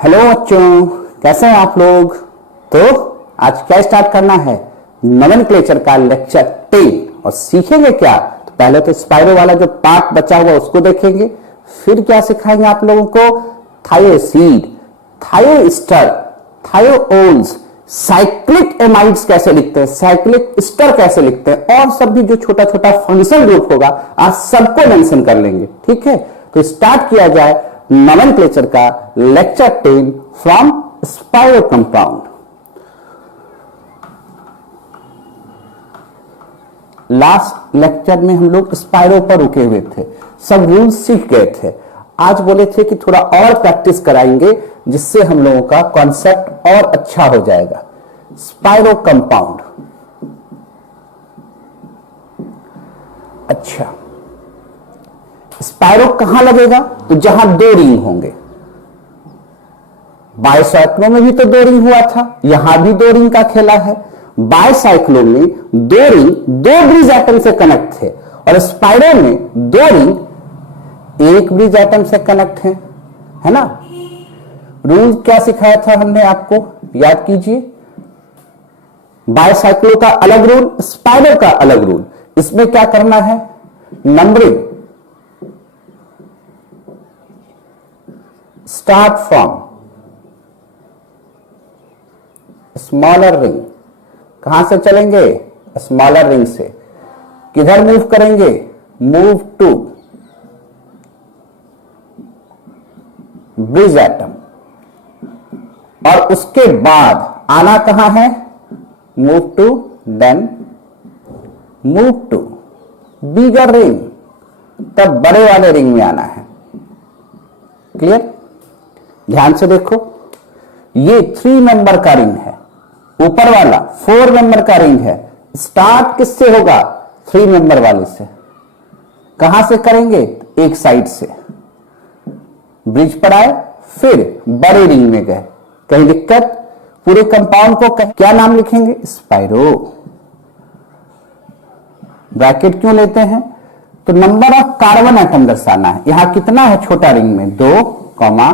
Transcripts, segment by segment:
Hello बच्चों, कैसे हैं आप लोग। तो आज क्या स्टार्ट करना है, नोमेनक्लेचर का लेक्चर 10 और सीखेंगे क्या। तो पहले तो स्पाइरो वाला जो पार्ट बचा हुआ उसको देखेंगे, फिर क्या सिखाएंगे आप लोगों को, थायोसीड, थायोस्टर, थायोओल्स, साइक्लिक एमाइड्स कैसे लिखते हैं, साइक्लिक स्टर कैसे लिखते हैं, और सब भी जो छोटा छोटा फंक्शनल ग्रुप होगा आज सबको मेंशन कर लेंगे। ठीक है, तो स्टार्ट किया जाए नोमेनक्लेचर का lecture 10 from spiro compound. Last lecture में हम लोग स्पाइरो पर रुके हुए थे, सब रूल्स सीख गए थे। आज बोले थे कि थोड़ा और प्रैक्टिस कराएंगे जिससे हम लोगों का कॉन्सेप्ट और अच्छा हो जाएगा। स्पाइरो कंपाउंड, अच्छा स्पाइरो कहां लगेगा, तो जहां दो रिंग होंगे। बायसाइक्लो में भी तो दो रिंग हुआ था, यहां भी दो रिंग का खेला है। बायसाइक्लो में दो रिंग दो ब्रिज एटम से कनेक्ट थे, और स्पाइरो में दो रिंग एक ब्रिज एटम से कनेक्ट है ना। रूल क्या सिखाया था हमने आपको, याद कीजिए। बायसाइक्लो का अलग रूल, स्पाइरो का अलग रूल। इसमें क्या करना है, numbering start from smaller ring. कहां से चलेंगे, स्मॉलर रिंग से। किधर मूव करेंगे, मूव टू ब्रिज एटम, और उसके बाद आना कहां है, move to, then move to bigger ring, तब बड़े वाले रिंग में आना है। क्लियर, ध्यान से देखो, ये 3 मेंबर का रिंग है, ऊपर वाला 4 मेंबर का रिंग है। स्टार्ट किससे होगा, 3 मेंबर वाले से। कहां से करेंगे, एक साइड से ब्रिज पर आए, फिर बड़े रिंग में गए। कहीं दिक्कत, पूरे कंपाउंड को क्या नाम लिखेंगे, स्पाइरो। ब्रैकेट क्यों लेते हैं, तो नंबर ऑफ कार्बन एटम दर्शाना है। यहां कितना है छोटा रिंग में, 2 कॉमा,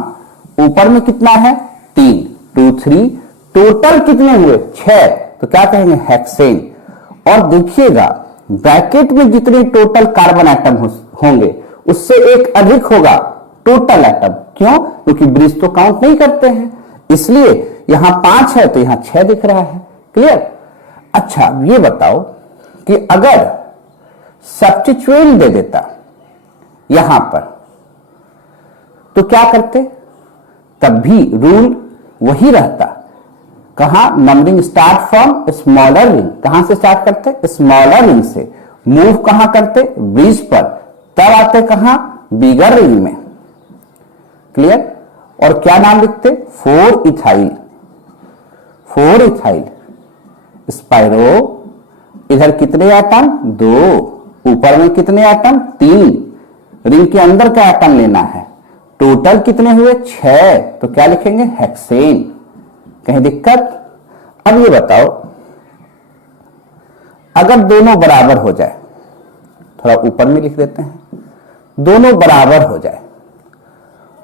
ऊपर में कितना है 3, 2 3, टोटल कितने हुए 6, तो क्या कहेंगे, हेक्सेन। और देखिएगा ब्रैकेट में जितने टोटल कार्बन एटम होंगे उससे एक अधिक होगा टोटल एटम। क्यों, क्योंकि ब्रिज तो काउंट नहीं करते हैं, इसलिए यहां 5 है तो यहां 6 दिख रहा है। क्लियर। अच्छा ये बताओ कि अगर सब्स्टिट्यूएंट दे देता यहां पर तो क्या करते, तब भी रूल वही रहता। कहां, numbering start from smaller ring. कहां से स्टार्ट करते, स्मॉलर रिंग से। मूव कहां करते, ब्रिज पर, तब आते कहां, बिगर रिंग में। क्लियर। और क्या नाम लिखते, 4 इथाइल, 4 इथाइल स्पाइरो। इधर कितने एटम, 2, ऊपर में कितने एटम, 3, रिंग के अंदर का एटम लेना है। टोटल कितने हुए 6, तो क्या लिखेंगे, हेक्सेन। कहीं दिक्कत। अब ये बताओ, अगर दोनों बराबर हो जाए, थोड़ा ऊपर में लिख देते हैं, दोनों बराबर हो जाए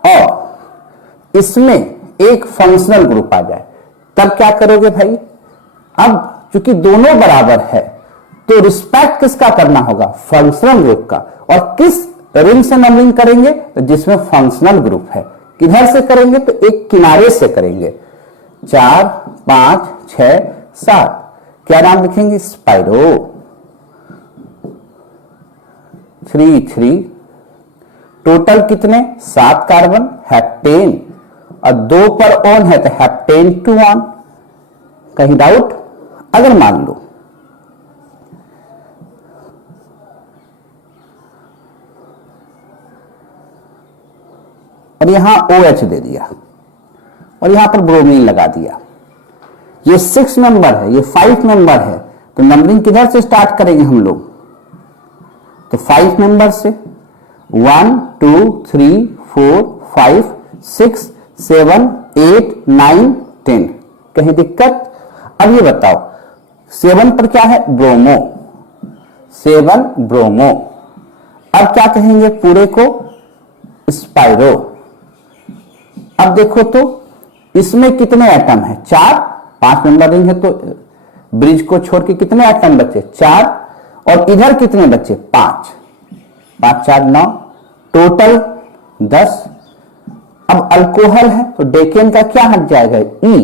और इसमें एक फंक्शनल ग्रुप आ जाए, तब क्या करोगे भाई। अब चूंकि दोनों बराबर है तो रिस्पेक्ट किसका करना होगा, फंक्शनल ग्रुप का। और किस रिंग से नंबरिंग करेंगे, तो जिसमें फंक्शनल ग्रुप है। किधर से करेंगे, तो एक किनारे से करेंगे। 4 5 6 7, क्या नाम लिखेंगे, स्पाइरो। 3 3, टोटल कितने, 7 कार्बन, हेप्टेन, और 2 पर ऑन है तो हेप्टेन 2 ऑन। कहीं डाउट, अगर मान लो और यहां OH दे दिया और यहां पर ब्रोमीन लगा दिया, ये 6 मेंबर है, ये 5 मेंबर है, तो नंबरिंग किधर से स्टार्ट करेंगे हम लोग, तो 5 मेंबर से। 1 2 3 4 5 6 7 8 9 10, कहीं दिक्कत। अब ये बताओ 7 पर क्या है, ब्रोमो, 7 ब्रोमो। अब क्या कहेंगे पूरे को, स्पाइरो। अब देखो तो इसमें कितने एटम है? 4, 5 मेंबर रिंग है तो ब्रिज को छोड़ के कितने एटम बचे? 4, और इधर कितने बचे? 5, 5 4 9, टोटल 10। अब अल्कोहल है तो डेकेन का क्या हट जाएगा? ई,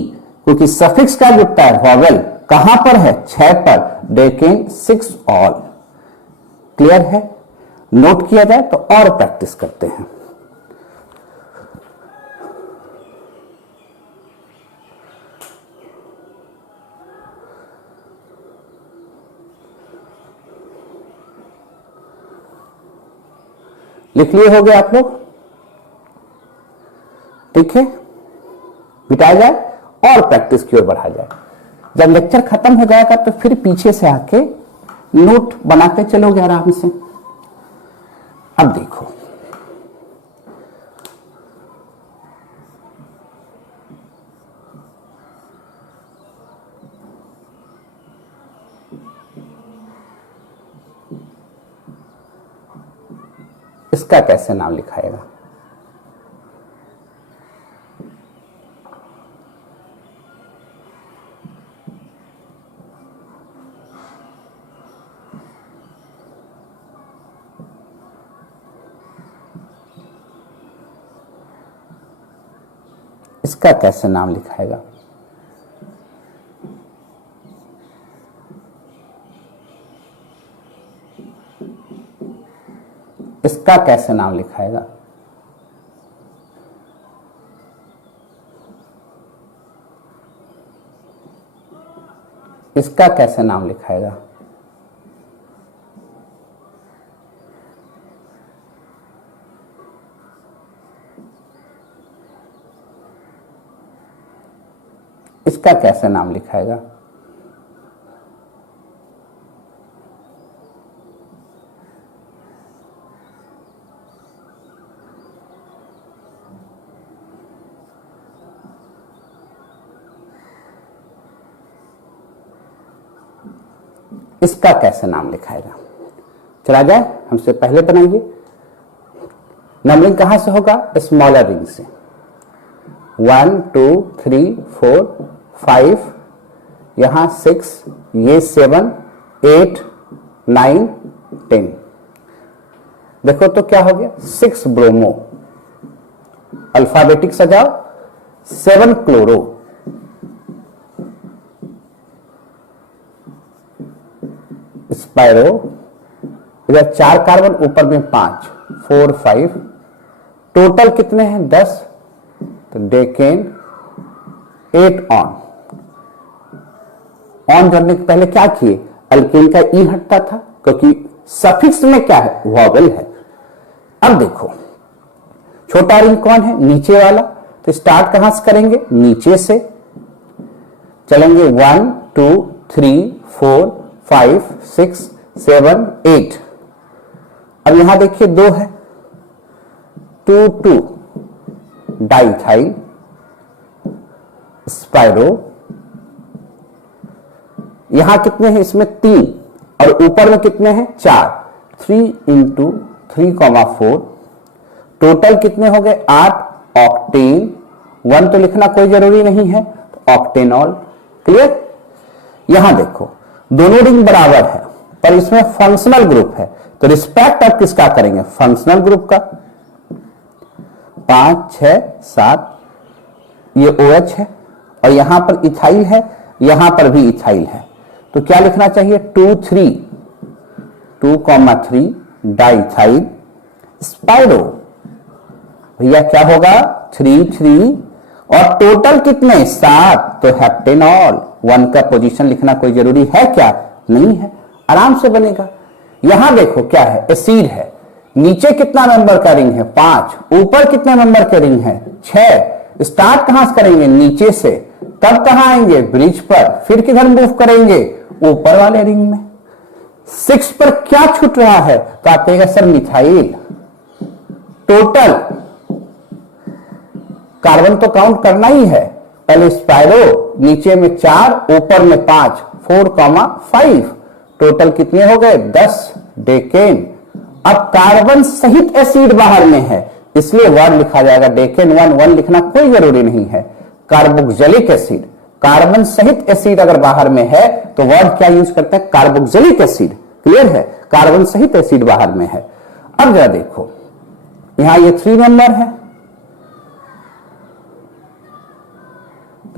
क्योंकि सफिक्स क्या जुड़ता है? वॉवेल। कहां पर है? 6 पर, डेकेन 6 ऑल। क्लियर है? नोट किया जाए तो और प्रैक्टिस करते हैं। लिख लिए हो गए आप लोग? ठीक है, बिताया जाए और प्रैक्टिस की ओर बढ़ा जाए। जब लेक्चर खत्म हो जाएगा तो फिर पीछे से आके नोट बनाते चलोगे आराम से। अब देखो, इसका कैसे नाम लिखाएगा? इसका कैसे नाम लिखाएगा? इसका कैसे नाम लिखाएगा? इसका कैसे नाम लिखाएगा? इसका कैसे नाम लिखाएगा? इसका कैसे नाम लिखाएगा? चला जाए, हमसे पहले बनाइए। नंबरिंग कहां से होगा? स्मॉलर रिंग से। 1 2 3 4 5, यहां 6, ये 7 8 9 10। देखो तो क्या हो गया? 6 ब्रोमो, अल्फाबेटिक सजाओ, 7 क्लोरो, स्पायरो, इधर 4 कार्बन, ऊपर में 5, 4 5, टोटल कितने हैं? 10। तो डेकेन 8 ऑन। ऑन जोड़ने के पहले क्या किए? अल्केन का ई हटता था, क्योंकि सफिक्स में क्या है? वॉवेल है। अब देखो, छोटा रिंग कौन है? नीचे वाला। तो स्टार्ट कहां से करेंगे? नीचे से चलेंगे। 1 2 3 4 5 6 7 8। अब यहां देखिए 2 है, 2 2 डाइथाइल स्पायरो। यहां कितने हैं? इसमें 3, और ऊपर में कितने हैं? 4। 3 × 3, 4, टोटल कितने हो गए? 8 ऑक्टेन। 1 तो लिखना कोई जरूरी नहीं है, तो ऑक्टेनॉल। क्लियर? यहां देखो, दोनों रिंग बराबर है, पर इसमें फंक्शनल ग्रुप है, तो रिस्पेक्ट अब किसका करेंगे? फंक्शनल ग्रुप का। 5 6 7, ये OH है, और यहां पर इथाइल है, यहां पर भी इथाइल है। तो क्या लिखना चाहिए? 2 3 डाइथाइल स्पायरो। भैया क्या होगा? 3 3, और टोटल कितने? 7, तो हेप्टेनॉल। 1 का पोजीशन लिखना कोई जरूरी है क्या? नहीं है, आराम से बनेगा। यहां देखो क्या है? एसिड है। नीचे कितना मेंबर का रिंग है? 5। ऊपर कितने मेंबर के रिंग है? 6। स्टार्ट कहां से करेंगे? नीचे से। तब कहां आएंगे? ब्रिज पर। फिर किधर मूव करेंगे? ऊपर वाले रिंग में। 6 पर क्या छूट रहा है? तो आप कहेगा सर मिथाइल। टोटल कार्बन तो काउंट करना ही है। पहले स्पायरो, नीचे में 4, ऊपर में 5, 4, 5, टोटल कितने हो गए? 10 डेकेन। अब कार्बन सहित एसिड बाहर में है, इसलिए वर्ड लिखा जाएगा डेकेन 1। 1 लिखना कोई जरूरी नहीं है, कार्बोक्सिलिक एसिड, कार्बन सहित एसिड अगर बाहर में है तो वर्ड क्या यूज करते हैं, कार्बोक्सिलिक एसिड। क्लियर है, कार्बन सहित एसिड बाहर में है। अब जरा देखो, यहां ये 3 मेंबर है,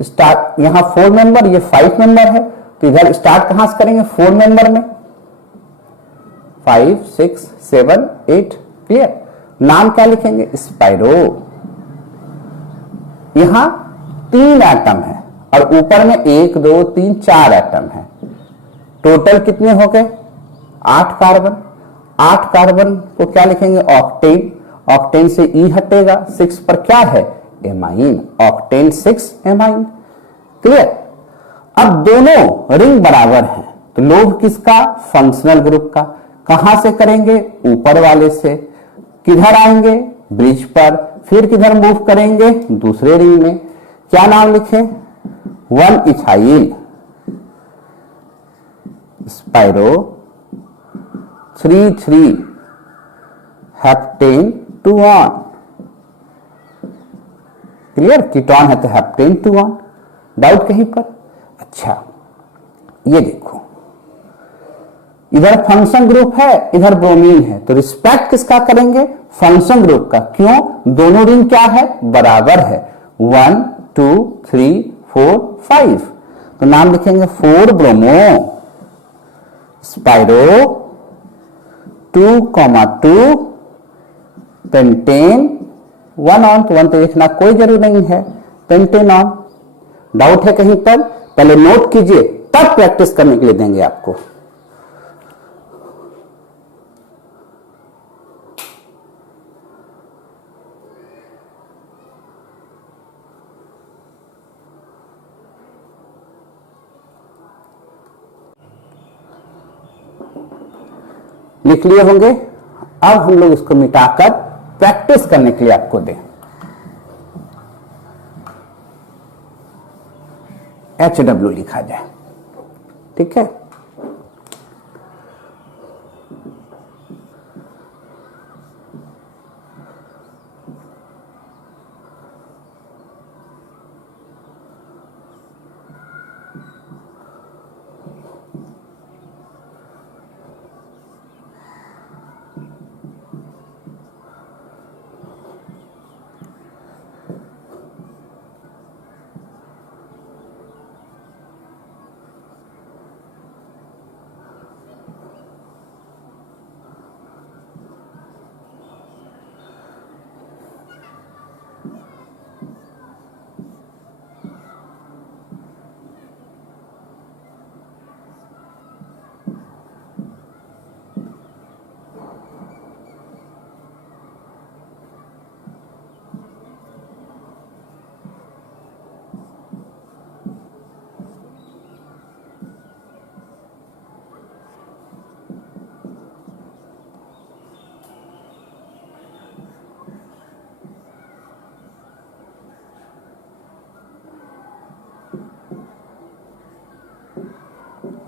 स्टार्ट यहां 4 मेंबर, ये 5 मेंबर है, तो इधर स्टार्ट कहां से करेंगे, 4 मेंबर में, 5 6 7 8। क्लियर, नाम क्या लिखेंगे, स्पाइरो। यहां 3 एटम है और ऊपर में 1 2 3 4 एटम है। टोटल कितने हो गए, 8 कार्बन। 8 कार्बन को क्या लिखेंगे, ऑक्टेन। ऑक्टेन से ई हटेगा, 6 पर क्या है, एमाइन, ऑक्टेन 6 एमाइन। क्लियर, अब दोनों रिंग बराबर हैं, तो लोग किसका, फंक्शनल ग्रुप का। कहां से करेंगे, ऊपर वाले से। किधर आएंगे, ब्रिज पर, फिर किधर मूव करेंगे, दूसरे रिंग में। क्या नाम लिखे, 1 ethyl spiro, 3 3 heptane 2 1। Clear, ketone है तो हेप्टेन 2 1। डाउट कहीं पर। अच्छा, ये देखो, इधर फंक्शन ग्रुप है, इधर ब्रोमीन है, तो रिस्पेक्ट किसका करेंगे, फंक्शन ग्रुप का। क्यों, दोनों रिंग क्या है, बराबर है, 1 2 3 4 5। तो नाम लिखेंगे 4 ब्रोमो स्पाइरो 2,2 पेंटेन 1 ऑन। तो 1 तो लिखना कोई जरूरी नहीं है, पेंटेन ऑन। डाउट है कहीं पर, पहले नोट कीजिए, तब प्रैक्टिस करने के लिए देंगे आपको। लिख लिए होंगे। अब हम लोग इसको मिटाकर प्रैक्टिस करने के लिए आपको दें। HW लिखा जाए, ठीक है।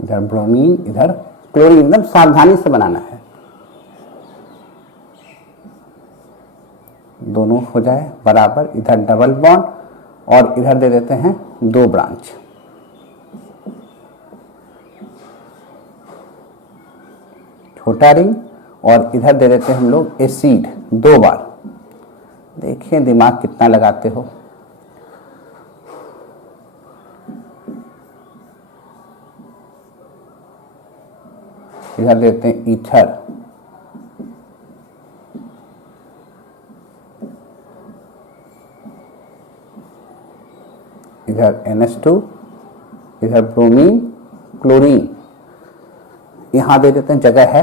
इधर ब्रोमीन, इधर क्लोरीन, एकदम सावधानी से बनाना है, दोनों हो जाए बराबर। इधर डबल बॉन्ड और इधर दे देते हैं 2 ब्रांच। छोटा रिंग और इधर दे देते हैं हम लोग एसिड 2 बार। देखिए दिमाग कितना लगाते हो। इधर देते हैं ईथर, इधर NH2, इधर ब्रोमीन क्लोरीन। यहां दे देते हैं, जगह है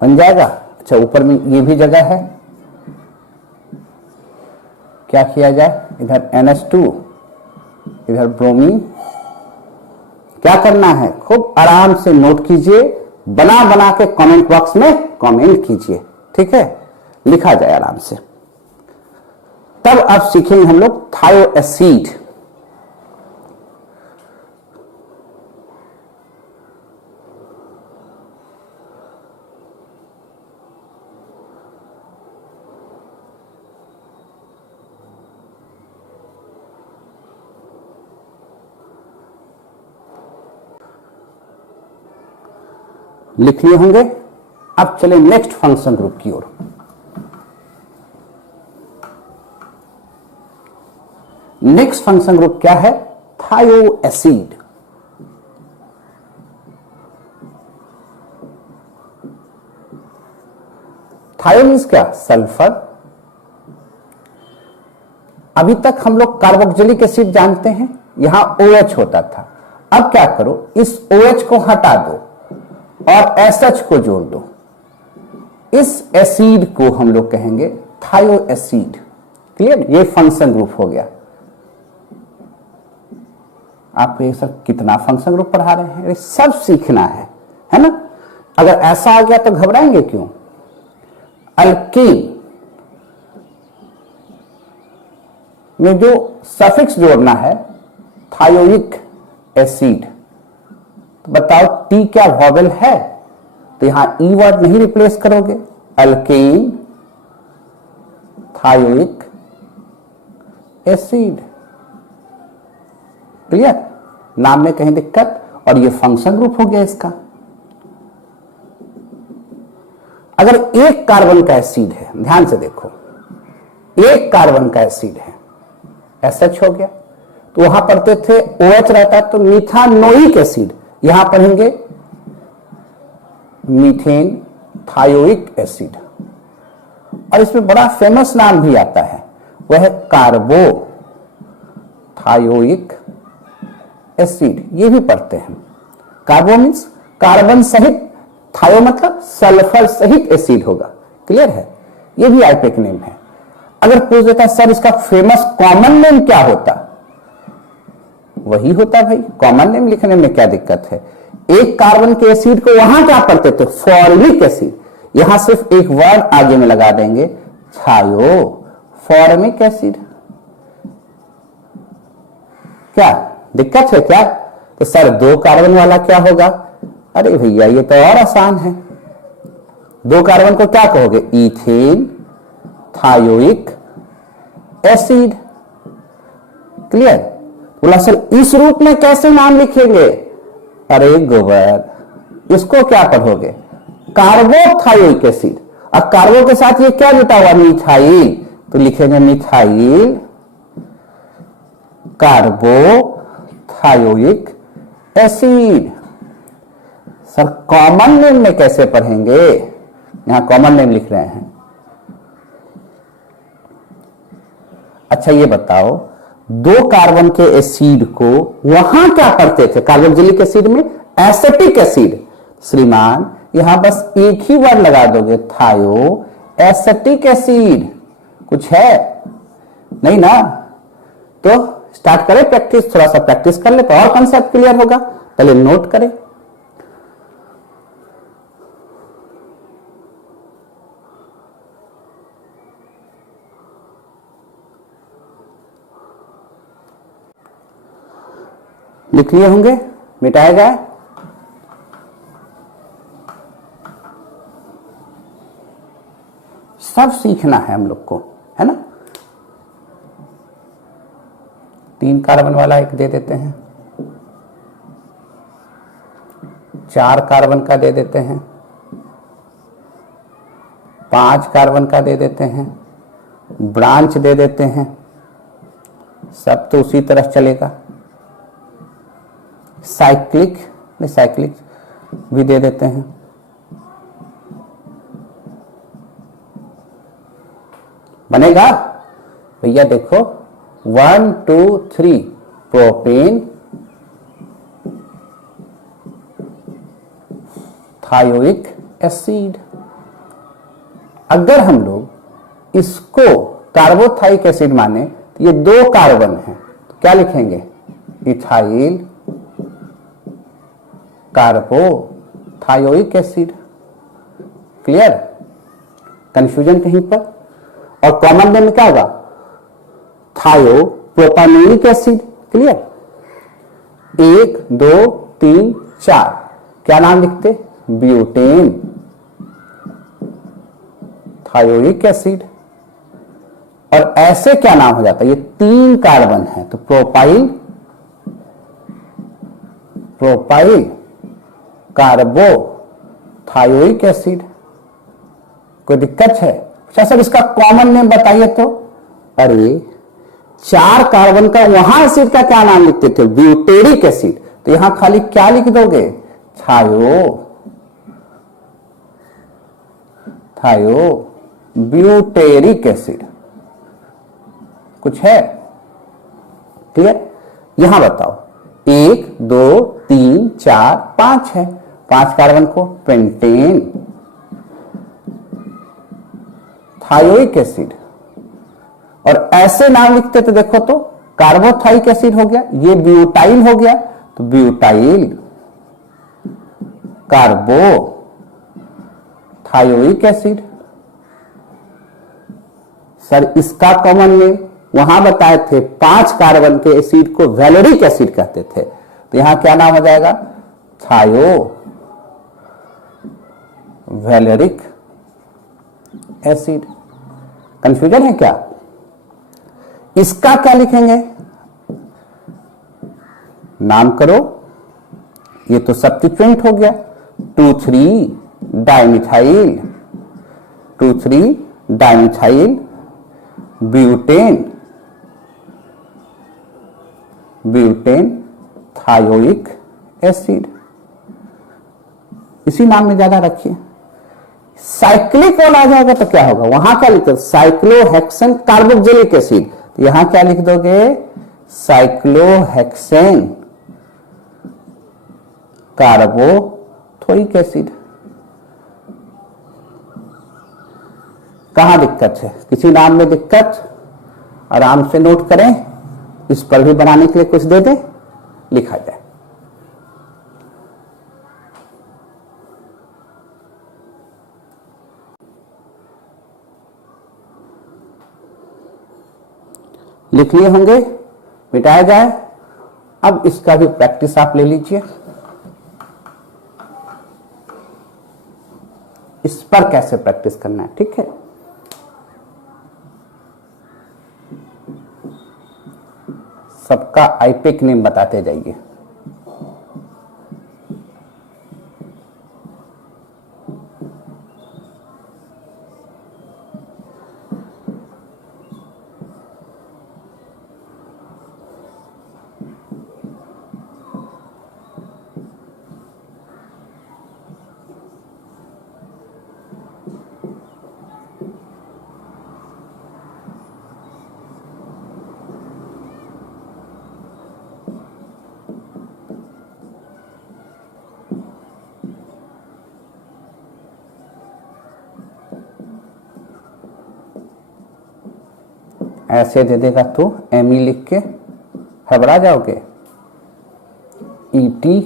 बन जाएगा। अच्छा, ऊपर में ये भी जगह है, क्या किया जाए, इधर NH2, इधर ब्रोमीन। क्या करना है, खूब आराम से नोट कीजिए, बना बना के कमेंट बॉक्स में कमेंट कीजिए, ठीक है, लिखा जाए आराम से। तब अब सीखेंगे हम लोग थायो एसिड। लिख लिए होंगे। अब चले नेक्स्ट फंक्शन ग्रुप की ओर। नेक्स्ट फंक्शन ग्रुप क्या है? थायो एसिड। थायो मीन्स क्या? सल्फर। अभी तक हम लोग कार्बोक्सिलिक एसिड जानते हैं, यहां OH होता था। अब क्या करो, इस OH को हटा दो और SH को जोड़ दो। इस एसिड को हम लोग कहेंगे थायो एसिड। क्लियर? ये फंक्शन ग्रुप हो गया। आपको ये सब कितना फंक्शन ग्रुप पढ़ा रहे हैं, ये सब सीखना है ना। अगर ऐसा आ गया तो घबराएंगे क्यों? अल्कीन में जो सफिक्स जोड़ना है थायोइक एसिड, तो बताओ टी क्या वॉवेल है? तो यहां ई वर्ड नहीं रिप्लेस करोगे। Alkane thioic acid. क्लियर? नाम में कहीं दिक्कत? और ये फंक्शन ग्रुप हो गया इसका। अगर एक कार्बन का एसिड है, ध्यान से देखो, एक कार्बन का एसिड है, SH हो गया, तो वहां पढ़ते थे OH रहता तो मिथानोइक एसिड, यहां पढ़ेंगे मीथेन थायोइक एसिड। और इसमें बड़ा फेमस नाम भी आता है, वह है कार्बो थायोइक एसिड। ये भी पढ़ते हैं। कार्बो मीन्स कार्बन सहित, थायो मतलब सल्फर सहित एसिड होगा। क्लियर है? ये भी आईपेक नेम है। अगर पूछ देता सर इसका फेमस कॉमन नेम क्या होता, वही होता भाई। कॉमन नेम लिखने में क्या दिक्कत है? एक कार्बन के एसिड को वहां क्या पढ़ते थे? Formic acid. यहां सिर्फ एक वर्ड आगे में लगा देंगे, थायो फॉर्मिक एसिड। क्या दिक्कत है क्या? तो सर दो कार्बन वाला क्या होगा? अरे भैया ये तो और आसान है। दो कार्बन को क्या कहोगे? Ethane thioic acid. क्लियर? बोला सर इस रूप में कैसे नाम लिखेंगे? अरे गोबर, इसको क्या पढ़ोगे? कार्बोथायोइक एसिड। अब कार्बो के साथ ये क्या जुटा हुआ? मिथाइल, तो लिखेंगे methyl carbothioic acid. Sir common name में कैसे पढ़ेंगे? यहां कॉमन नेम लिख रहे हैं। अच्छा ये बताओ, दो कार्बन के एसिड को वहां क्या पढ़ते थे? कार्बोक्सिलिक एसिड में एसिटिक एसिड। श्रीमान यहां बस एक ही वर्ड लगा दोगे, थायो एसिटिक एसिड। कुछ है नहीं ना? तो स्टार्ट करें प्रैक्टिस, थोड़ा सा प्रैक्टिस कर ले तो और कंसेप्ट क्लियर होगा। पहले नोट करें। लिख लिए होंगे, मिटाया जाए। सब सीखना है हम लोग को, है ना। 3 कार्बन वाला एक दे देते हैं, 4 कार्बन का दे देते हैं, 5 कार्बन का दे देते हैं, ब्रांच दे देते हैं। सब तो उसी तरह चलेगा। साइक्लिक भी दे देते हैं। बनेगा भैया? देखो 1 2 3 प्रोपेन थायोइक एसिड। अगर हम लोग इसको कार्बोथाइक एसिड माने तो ये 2 कार्बन है, तो क्या लिखेंगे? Ethyl carbothioic acid. Clear? Confusion कहीं पर? और कॉमन नेम क्या होगा? थायो प्रोपानोइक एसिड। क्लियर? 1 2 3 4 क्या नाम लिखते? Butane thioic acid. और ऐसे क्या नाम हो जाता है? ये 3 कार्बन है तो प्रोपाइल कार्बो थायोइक एसिड। कोई दिक्कत है? अच्छा सर इसका कॉमन नेम बताइए तो। अरे 4 कार्बन का वहां एसिड का क्या नाम लिखते थे? Butyric acid. तो यहां खाली क्या लिख दोगे? थायो ब्यूटेरिक एसिड। कुछ है? क्लियर? यहां बताओ 1 2 3 4 5 है, 5 कार्बन को पेंटेन थायोइक एसिड। और ऐसे नाम लिखते थे देखो तो कार्बोथाइक एसिड हो गया, ये ब्यूटाइल हो गया तो ब्यूटाइल कार्बो थायोइक एसिड। सर इसका कॉमन नेम वहां बताए थे 5 कार्बन के एसिड को वैलेरिक एसिड कहते थे, तो यहां क्या नाम हो जाएगा? थायो वैलेरिक एसिड। कंफ्यूजन है क्या? इसका क्या लिखेंगे? नाम करो, ये तो सब्स्टिट्यूएंट हो गया 2,3 dimethyl, 2,3 dimethyl butane thioic acid. इसी नाम में ज्यादा रखिए। साइक्लिक वाला आ जाएगा तो क्या होगा? वहां क्या लिखते? Cyclohexane carboxylic acid. तो यहां क्या लिख दोगे? Cyclohexane carbothioic acid. कहां दिक्कत है? किसी नाम में दिक्कत? आराम से नोट करें, इस पर भी बनाने के लिए कुछ दे दे, लिखा जाए। लिख लिए होंगे, मिटाया जाए। अब इसका भी प्रैक्टिस आप ले लीजिए। इस पर कैसे प्रैक्टिस करना है, ठीक है? सबका आईपिक नेम बताते जाइए। ऐसे दे देगा तो एम ई लिख के घबरा जाओगे। ईटी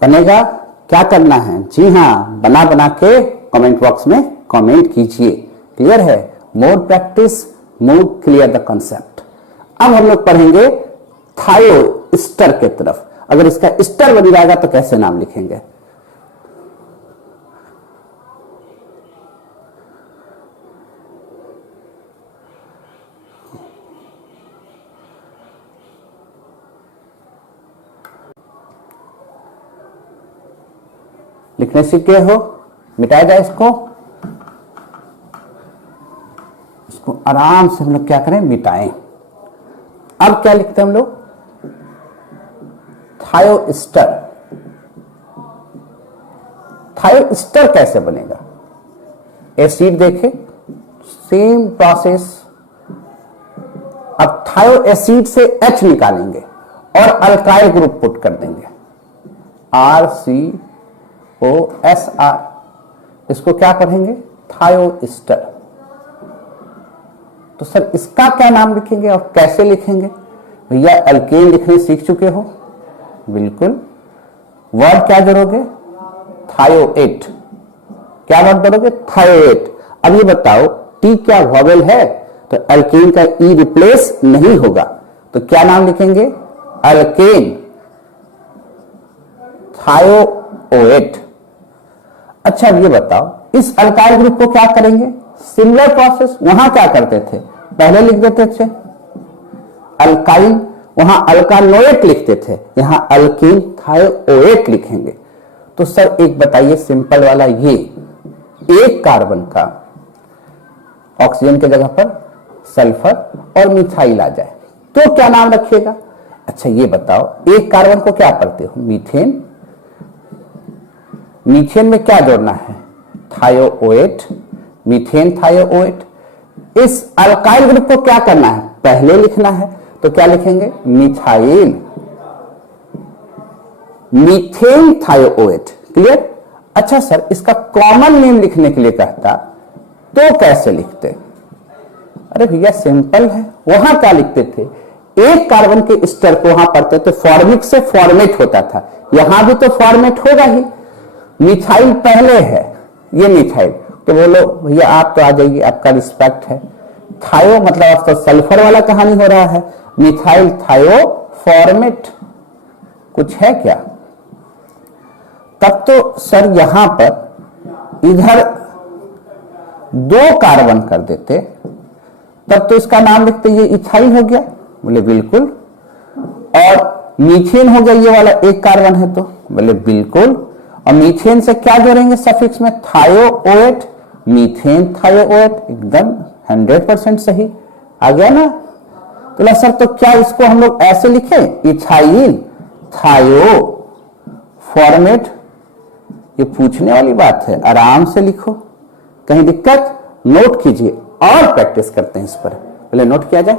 बनेगा। क्या करना है? जी हाँ, बना बना के कमेंट बॉक्स में कमेंट कीजिए। क्लियर है? More practice more clear the concept. अब हम लोग पढ़ेंगे थायो स्टर के तरफ। अगर इसका स्टर बन जाएगा तो कैसे नाम लिखेंगे? लिखने सीख गए हो? मिटाया जाए इसको। इसको आराम से हम लोग क्या करें? मिटाएं। अब क्या लिखते हैं हम लोग? थायोस्टर। थायोस्टर कैसे बनेगा? एसिड देखे, सेम प्रोसेस। अब थायो एसिड से H निकालेंगे और अल्काइल ग्रुप पुट कर देंगे, RCOSR। इसको क्या पढ़ेंगे? थायोस्टर। तो सर इसका क्या नाम लिखेंगे और कैसे लिखेंगे? भैया अल्केन लिखने सीख चुके हो, बिल्कुल। वर्ड क्या जोड़ोगे? थायोएट। क्या वर्ड जोड़ोगे? थायोएट। अब ये बताओ टी क्या वॉवेल है? तो अल्केन का ई रिप्लेस नहीं होगा, तो क्या नाम लिखेंगे? अल्केन थायोओएट। अच्छा अब ये बताओ, इस अल्काइल ग्रुप को क्या करेंगे? Similar process. वहां क्या करते थे? पहले लिख देते थे अल्काइल, वहां अल्कानोएट लिखते थे, यहां अल्कीन थायोओएट लिखेंगे। तो सर एक बताइए सिंपल वाला, ये एक कार्बन का ऑक्सीजन के जगह पर सल्फर और मिथाइल आ जाए तो क्या नाम रखिएगा? अच्छा ये बताओ, एक कार्बन को क्या पढ़ते हो? मीथेन। मीथेन में क्या जोड़ना है? थायोओएट, मीथेन थायोओएट। इस अल्काइल ग्रुप को क्या करना है? पहले लिखना है, तो क्या लिखेंगे? Methyl methane thioate. क्लियर? अच्छा सर इसका कॉमन नेम लिखने के लिए कहता तो कैसे लिखते? अरे भैया सिंपल है, वहां क्या लिखते थे? एक कार्बन के स्टर को वहां पढ़ते थे, फॉर्मिक से फॉर्मेट होता था, यहां भी तो फॉर्मेट होगा ही। मिथाइल पहले है, ये मिथाइल, तो बोलो भैया आप तो आ जाइए, आपका रिस्पेक्ट है। थायो मतलब आपका सल्फर वाला कहानी हो रहा है, मिथाइल थायो फॉर्मेट, कुछ है क्या? तब तो सर यहां पर इधर दो कार्बन कर देते, तब तो इसका नाम लिखते ये इथाइल हो गया। बोले बिल्कुल। और मीथेन हो गया, ये वाला एक कार्बन है, तो बोले बिल्कुल। और मीथेन से क्या जोड़ेंगे सफिक्स में? थायोओएट, मीथेन थायोओएट, एकदम 100% सही आ गया ना। तो सर तो क्या इसको हम लोग ऐसे लिखे? इथाइल थायो फॉर्मेट? ये पूछने वाली बात है, आराम से लिखो, कहीं दिक्कत? नोट कीजिए और प्रैक्टिस करते हैं इस पर। पहले नोट किया जाए।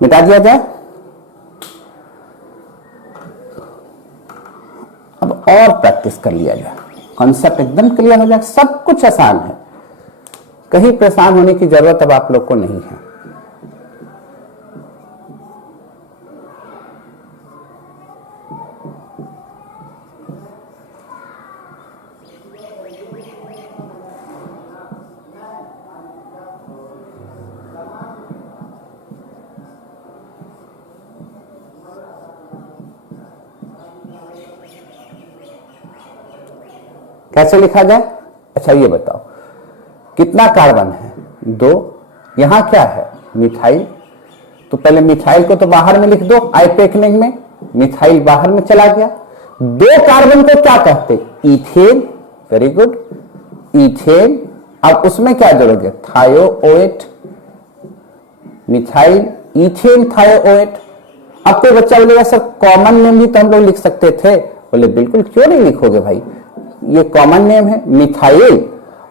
मिटा दिया जाए। अब और प्रैक्टिस कर लिया जाए, कॉन्सेप्ट एकदम क्लियर हो जाए, सब कुछ आसान है, कहीं परेशान होने की जरूरत अब आप लोग को नहीं है। कैसे लिखा जाए? अच्छा ये बताओ, कितना कार्बन है? 2। यहां क्या है? मिथाइल। तो पहले मिथाइल को तो बाहर में लिख दो, आइपेकनिक में मिथाइल बाहर में चला गया। 2 कार्बन को क्या कहते? इथेन। Very good, ethane. अब उसमें क्या जोड़ोगे? थायोओएट, मिथाइल इथेन थायोओएट। अब कोई बच्चा बोलेगा सर कॉमन नेम भी तो हम लोग लिख सकते थे। बोले बिल्कुल, क्यों नहीं लिखोगे भाई, ये कॉमन नेम है मिथाइल।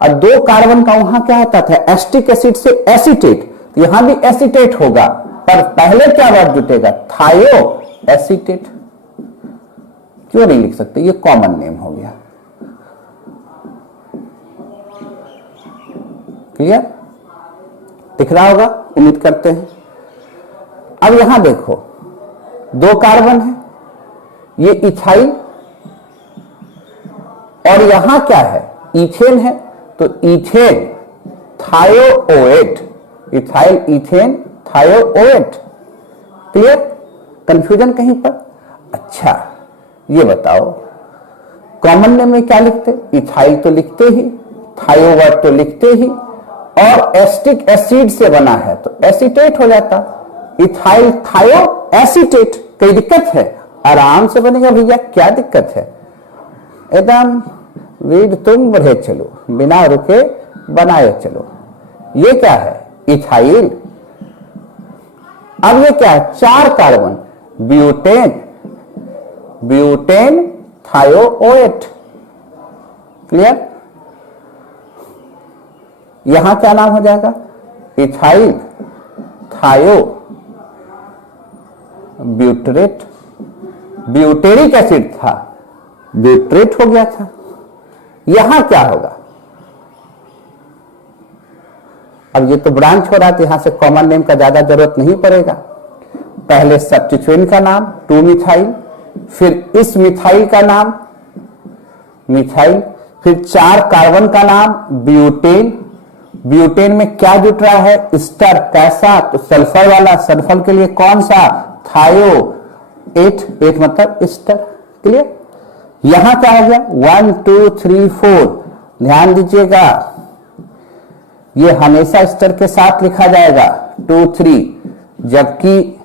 और 2 कार्बन का वहां क्या होता था? एस्टिक एसिड से एसीटेट, तो यहां भी एसीटेट होगा, पर पहले क्या वर्ड जुटेगा? थायो एसीटेट। क्यों नहीं लिख सकते? ये कॉमन नेम हो गया। क्लियर? दिख रहा होगा, उम्मीद करते हैं। अब यहां देखो 2 कार्बन है, ये इथाइल और यहां क्या है? इथेन है, तो ethane thioate, ethyl ethane thioate. Clear? Confusion कहीं पर? अच्छा ये बताओ, कॉमन नेम में क्या लिखते? इथाइल तो लिखते ही, थायोओएट तो लिखते ही, और एस्टिक एसिड से बना है तो एसीटेट हो जाता, इथाइल थायो एसीटेट। कोई दिक्कत है? आराम से बनेगा भैया, क्या दिक्कत है? एकदम वीड तुम बढ़े चलो, बिना रुके बनाए चलो। ये क्या है? इथाइल। अब ये क्या है? 4 कार्बन, ब्यूटेन, ब्यूटेन थायोओएट। क्लियर? यहां क्या नाम हो जाएगा? इथाइल थायो ब्यूटरेट, ब्यूटेरिक एसिड था, ब्यूटरेट हो गया था। यहां क्या होगा? अब ये तो ब्रांच हो रहा था, यहां से कॉमन नेम का ज्यादा जरूरत नहीं पड़ेगा। पहले सब्स्टिट्यूएंट का नाम 2 मिथाइल, फिर इस मिथाइल का नाम मिथाइल, फिर 4 कार्बन का नाम ब्यूटेन। ब्यूटेन में क्या जुट रहा है? एस्टर। कैसा? तो सल्फर वाला। सल्फर के लिए कौन सा? थायो। 8 मतलब एस्टर। क्लियर? यहां क्या हो गया? 1 2 3 4। ध्यान दीजिएगा, ये हमेशा एस्टर के साथ लिखा जाएगा 2 3, जबकि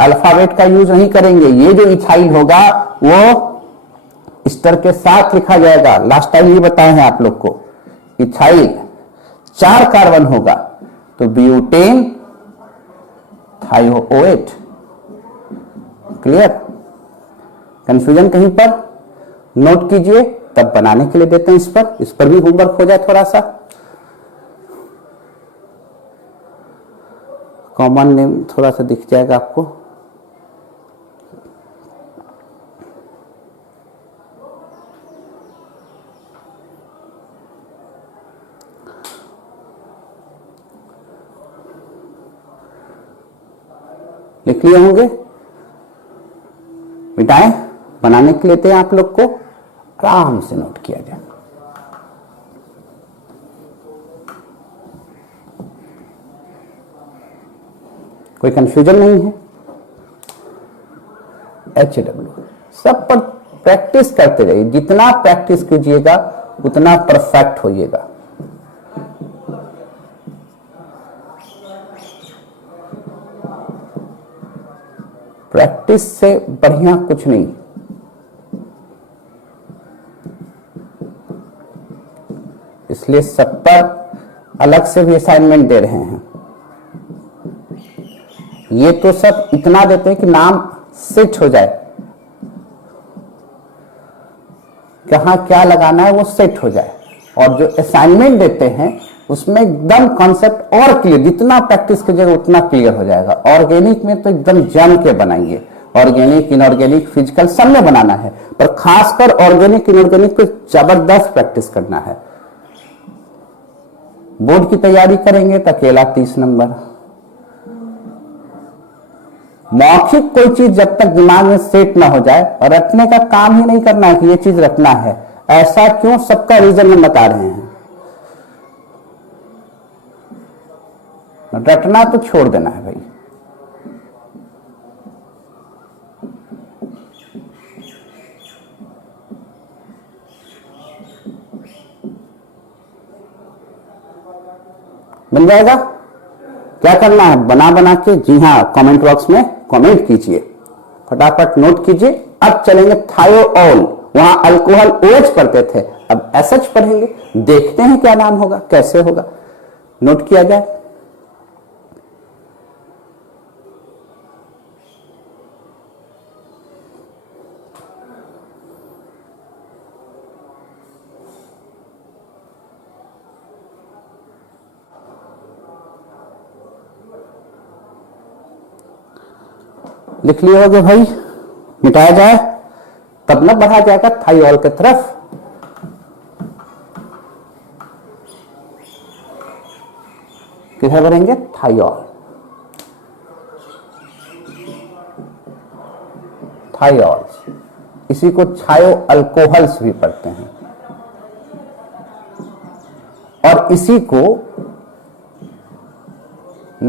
अल्फाबेट का यूज नहीं करेंगे। ये जो इथाइल होगा वो एस्टर के साथ लिखा जाएगा। लास्ट टाइम ये बताए हैं आप लोग को। इथाइल 4 कार्बन होगा तो ब्यूटेन थायोओएट। क्लियर? कंफ्यूजन कहीं पर? नोट कीजिए, तब बनाने के लिए देते हैं। इस पर भी होमवर्क हो जाए थोड़ा सा। कॉमन नेम थोड़ा सा दिख जाएगा आपको। लिख लिए होंगे? मिटाएं? बनाने के लिए आप लोग को आराम से नोट किया जाए। कोई कंफ्यूजन नहीं है? HW सब पर प्रैक्टिस करते रहिए। जितना प्रैक्टिस कीजिएगा उतना परफेक्ट होइएगा। प्रैक्टिस से बढ़िया कुछ नहीं। इसलिए सब पर अलग से भी असाइनमेंट दे रहे हैं। ये तो सब इतना देते हैं कि नाम सेट हो जाए, कहां क्या लगाना है वो सेट हो जाए। और जो असाइनमेंट देते हैं उसमें एकदम कॉन्सेप्ट और क्लियर, जितना प्रैक्टिस कीजिएगा उतना क्लियर हो जाएगा। ऑर्गेनिक में तो एकदम जम के बनाइए। ऑर्गेनिक, इनऑर्गेनिक, फिजिकल सब में बनाना है, पर खासकर ऑर्गेनिक इनऑर्गेनिक पे जबरदस्त प्रैक्टिस करना है। बोर्ड की तैयारी करेंगे तो अकेला 30 नंबर। मौखिक कोई चीज जब तक दिमाग में सेट ना हो जाए, और रटने का काम ही नहीं करना है कि ये चीज रटना है। ऐसा क्यों? सबका रीजन हम बता रहे हैं। रटना तो छोड़ देना है भाई। बन जाएगा? क्या करना है? बना बना के, जी हाँ, कमेंट बॉक्स में कमेंट कीजिए, फटाफट नोट कीजिए। अब चलेंगे थायोल। वहां अल्कोहल OH पढ़ते थे, अब SH पढ़ेंगे। देखते हैं क्या नाम होगा, कैसे होगा। नोट किया जाए। लिख लिए होगे भाई? मिटाया जाए तब न बढ़ा जाएगा थाइयोल की तरफ। किधर बढ़ेंगे? थाइयोल। थाइयोल, इसी को छायो अल्कोहल्स भी पढ़ते हैं, और इसी को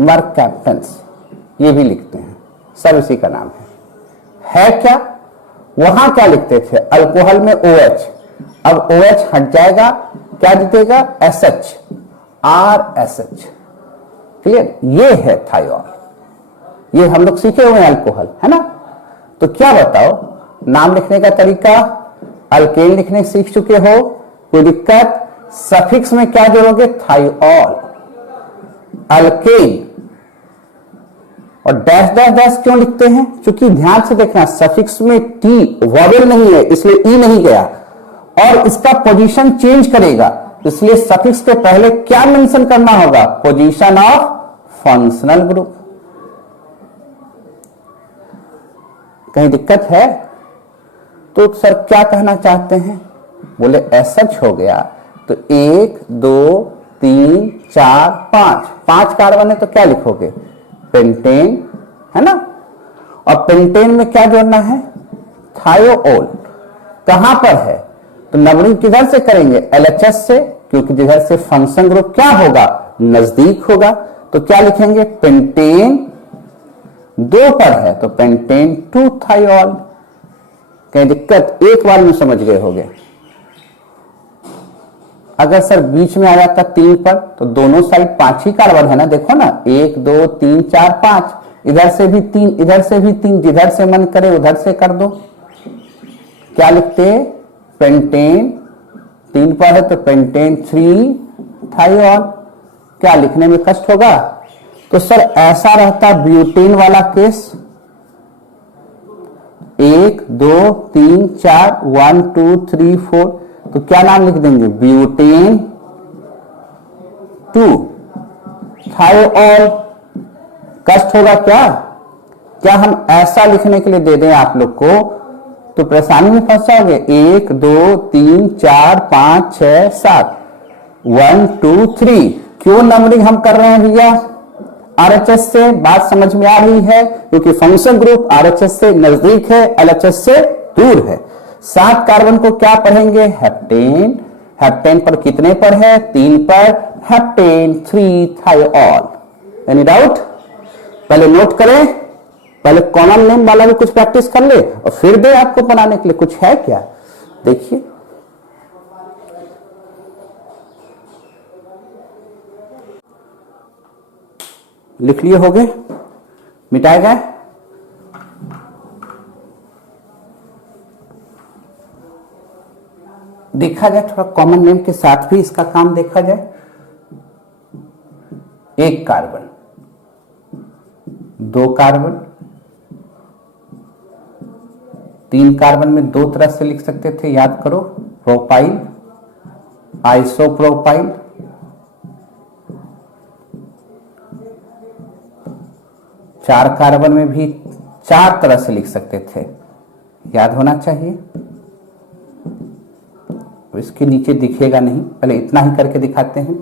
मर्कैप्टेंस ये भी लिखते हैं। सब इसी का नाम है क्या? वहां क्या लिखते थे? अल्कोहल में OH, अब OH हट जाएगा, क्या जीतेगा? SH, RSH। क्लियर? ये है थाइयोल। ये हम लोग सीखे हुए हैं अल्कोहल, है ना? तो क्या बताओ, नाम लिखने का तरीका? अल्केन लिखने सीख चुके हो, कोई दिक्कत? सफिक्स में क्या जोड़ोगे? थाइयोल, अल्केन। और डैश डैश डैश क्यों लिखते हैं? क्योंकि ध्यान से देखना, सफिक्स में टी वॉवेल नहीं है, इसलिए ई नहीं गया, और इसका पोजीशन चेंज करेगा, इसलिए सफिक्स के पहले क्या मेंशन करना होगा? Position of functional group. कहीं दिक्कत है? तो सर क्या कहना चाहते हैं? बोले SH हो गया तो 1 2 3 4 5 कार्बन है तो क्या लिखोगे? पेंटेन, है ना? और पेंटेन में क्या जोड़ना है? थायोल कहां पर है? तो नंबरिंग किधर से करेंगे? LHS से, क्योंकि जिधर से फंक्शन ग्रुप क्या होगा? नजदीक होगा। तो क्या लिखेंगे? पेंटेन 2 पर है तो पेंटेन 2 थायोल। कहीं दिक्कत? एक बार में समझ गए होगे। अगर सर बीच में आ जाता 3 पर तो दोनों साइड 5 ही कार्बन है ना, देखो ना, 1 2 3 4 5, इधर से भी 3 इधर से भी 3, जिधर से मन करे उधर से कर दो। क्या लिखते? पेंटेन 3 पर है तो पेंटेन 3 थायोल। क्या लिखने में कष्ट होगा? तो सर ऐसा रहता ब्यूटेन वाला केस, 1 2 3 4 1 2 3 4, तो क्या नाम लिख देंगे? Butane 2 thiol. कष्ट होगा क्या? क्या हम ऐसा लिखने के लिए दे दें आप लोग को तो परेशानी में फंस जाओगे? 1 2 3 4 5 6 7 1 2 3। क्यों नंबरिंग हम कर रहे हैं भैया? RHS से। बात समझ में आ रही है? क्योंकि फंक्शन ग्रुप RHS से नजदीक है, LHS से दूर है। 7 कार्बन को क्या पढ़ेंगे? हेप्टेन। हेप्टेन पर कितने पर है? 3 पर, हेप्टेन 3 थायोल। Any doubt? पहले नोट करें, पहले कॉमन नेम वाला भी कुछ प्रैक्टिस कर ले और फिर दे आपको बनाने के लिए। कुछ है क्या? देखिए, लिख लिए होगे, मिटाए गए। देखा जाए थोड़ा कॉमन नेम के साथ भी इसका काम देखा जाए। 1 कार्बन, 2 कार्बन, 3 कार्बन में 2 तरह से लिख सकते थे, याद करो, प्रोपाइल, आइसोप्रोपाइल। 4 कार्बन में भी 4 तरह से लिख सकते थे, याद होना चाहिए। इसके नीचे दिखेगा नहीं, पहले इतना ही करके दिखाते हैं।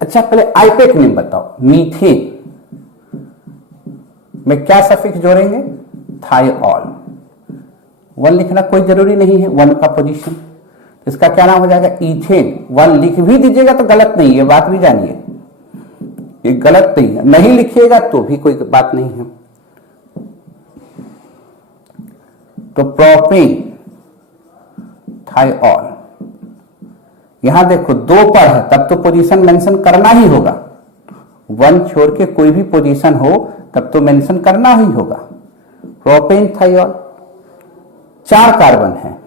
अच्छा, पहले आईपेक नेम बताओ। मीथेन में क्या सफिक्स जोड़ेंगे? थायोल। 1 लिखना कोई जरूरी नहीं है, 1 का पोजीशन। इसका क्या नाम हो जाएगा? इथेन। 1 लिख भी दीजिएगा तो गलत नहीं है, बात भी जानिए, ये गलत नहीं है। नहीं लिखिएगा तो भी कोई बात नहीं है। तो प्रोपेन थायोल। यहां देखो 2 पर है तब तो पोजीशन मेंशन करना ही होगा। 1 छोड़ के कोई भी पोजीशन हो तब तो मेंशन करना ही होगा। Propane thiol. 4 कार्बन है,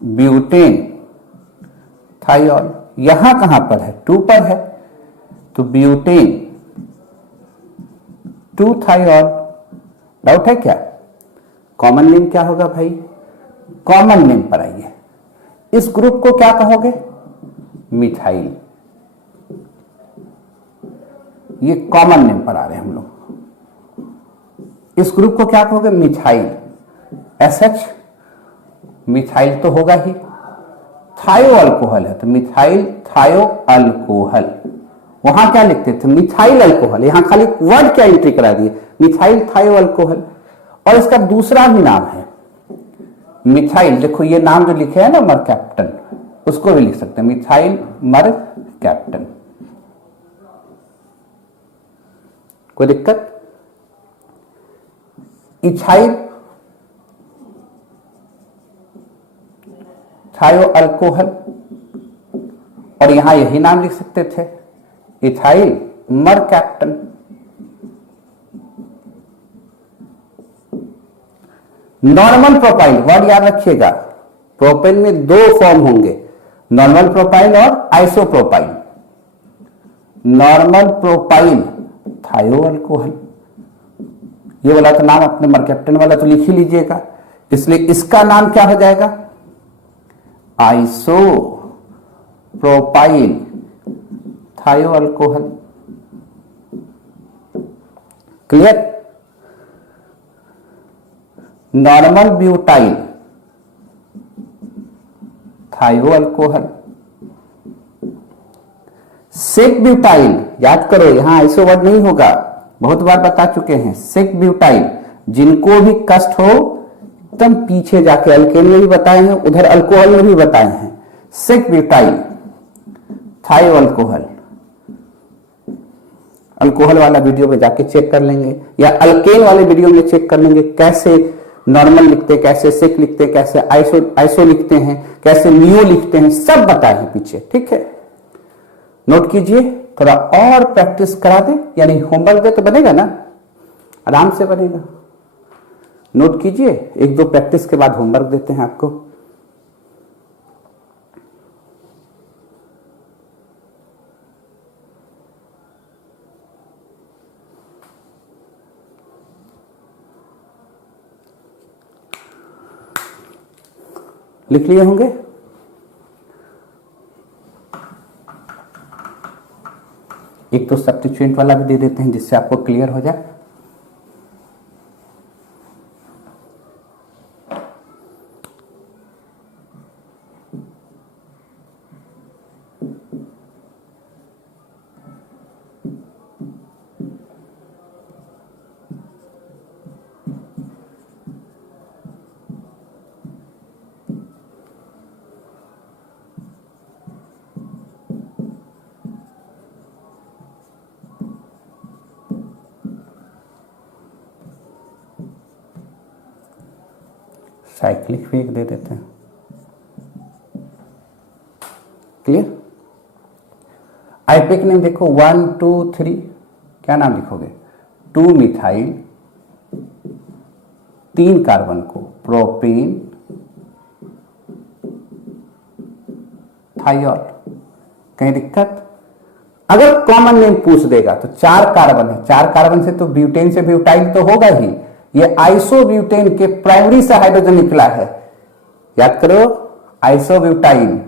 ब्यूटेन थायोल। यहां कहां पर है? 2 पर है तो ब्यूटेन 2 थायोल। डाउट है क्या? कॉमन नेम क्या होगा भाई? कॉमन नेम पर आइए। इस ग्रुप को क्या कहोगे? मिथाइल। ये कॉमन नेम पर आ रहे हैं हम लोग। इस ग्रुप को क्या कहोगे? मिथाइल। SH मिथाइल तो होगा ही। थायो अल्कोहल है तो मिथाइल थायो अल्कोहल। वहां क्या लिखते थे? Methyl alcohol. यहां खाली वर्ड क्या एंट्री करा दिए? मिथाइल थायो अल्कोहल। और इसका दूसरा भी नाम है मिथाइल। देखो ये नाम जो लिखे है ना, मर कैप्टन, उसको भी लिख सकते हैं, मिथाइल मर कैप्टन। कोई दिक्कत? इथाइल थायो अल्कोहल, और यहां यही नाम लिख सकते थे, इथाइल मर कैप्टन। नॉर्मल प्रोपाइल, वर्ड याद रखिएगा, प्रोपेन में 2 फॉर्म होंगे, नॉर्मल प्रोपाइल और आइसोप्रोपाइल। नॉर्मल प्रोपाइल थायो अल्कोहल, ये वाला तो नाम अपने मरकैप्टन वाला तो लिख ही लीजिएगा, इसलिए इसका नाम क्या हो जाएगा? आइसो प्रोपाइल थायो अल्कोहल। क्लियर? नॉर्मल ब्यूटाइल थायो अल्कोहल। सेक ब्यूटाइल, याद करो यहां आइसो वर्ड नहीं होगा, बहुत बार बता चुके हैं। सेक ब्यूटाइल जिनको भी कष्ट हो एकदम पीछे जाके अल्केन में भी बताए हैं, उधर अल्कोहल में भी बताए हैं। सेक ब्यूटाइल थायो अल्कोहल, अल्कोहल वाला वीडियो में जाके चेक कर लेंगे, या अल्केन वाले वीडियो में चेक कर लेंगे कैसे नॉर्मल लिखते हैं, कैसे सेक लिखते हैं, कैसे आइसो लिखते हैं, कैसे नियो लिखते हैं, सब बताए हैं पीछे। ठीक है, नोट कीजिए, थोड़ा और प्रैक्टिस करा दे, यानी होमवर्क दे तो बनेगा ना, आराम से बनेगा। नोट कीजिए, एक दो प्रैक्टिस के बाद होमवर्क देते हैं आपको। लिख लिए होंगे? एक तो सब्स्टिट्यूएंट वाला भी दे देते हैं जिससे आपको क्लियर हो जाए। साइक्लिक भी एक दे देते हैं। क्लियर? आईपेक नेम देखो 1 2 3, क्या नाम लिखोगे? 2 मिथाइल, 3 कार्बन को प्रोपेन थाइल। कहीं दिक्कत? अगर कॉमन नेम पूछ देगा तो 4 कार्बन है, 4 कार्बन से तो ब्यूटेन से ब्यूटाइल तो होगा ही। ये आइसोब्यूटेन के प्राइमरी से हाइड्रोजन निकला है, याद करो, आइसोब्यूटाइल,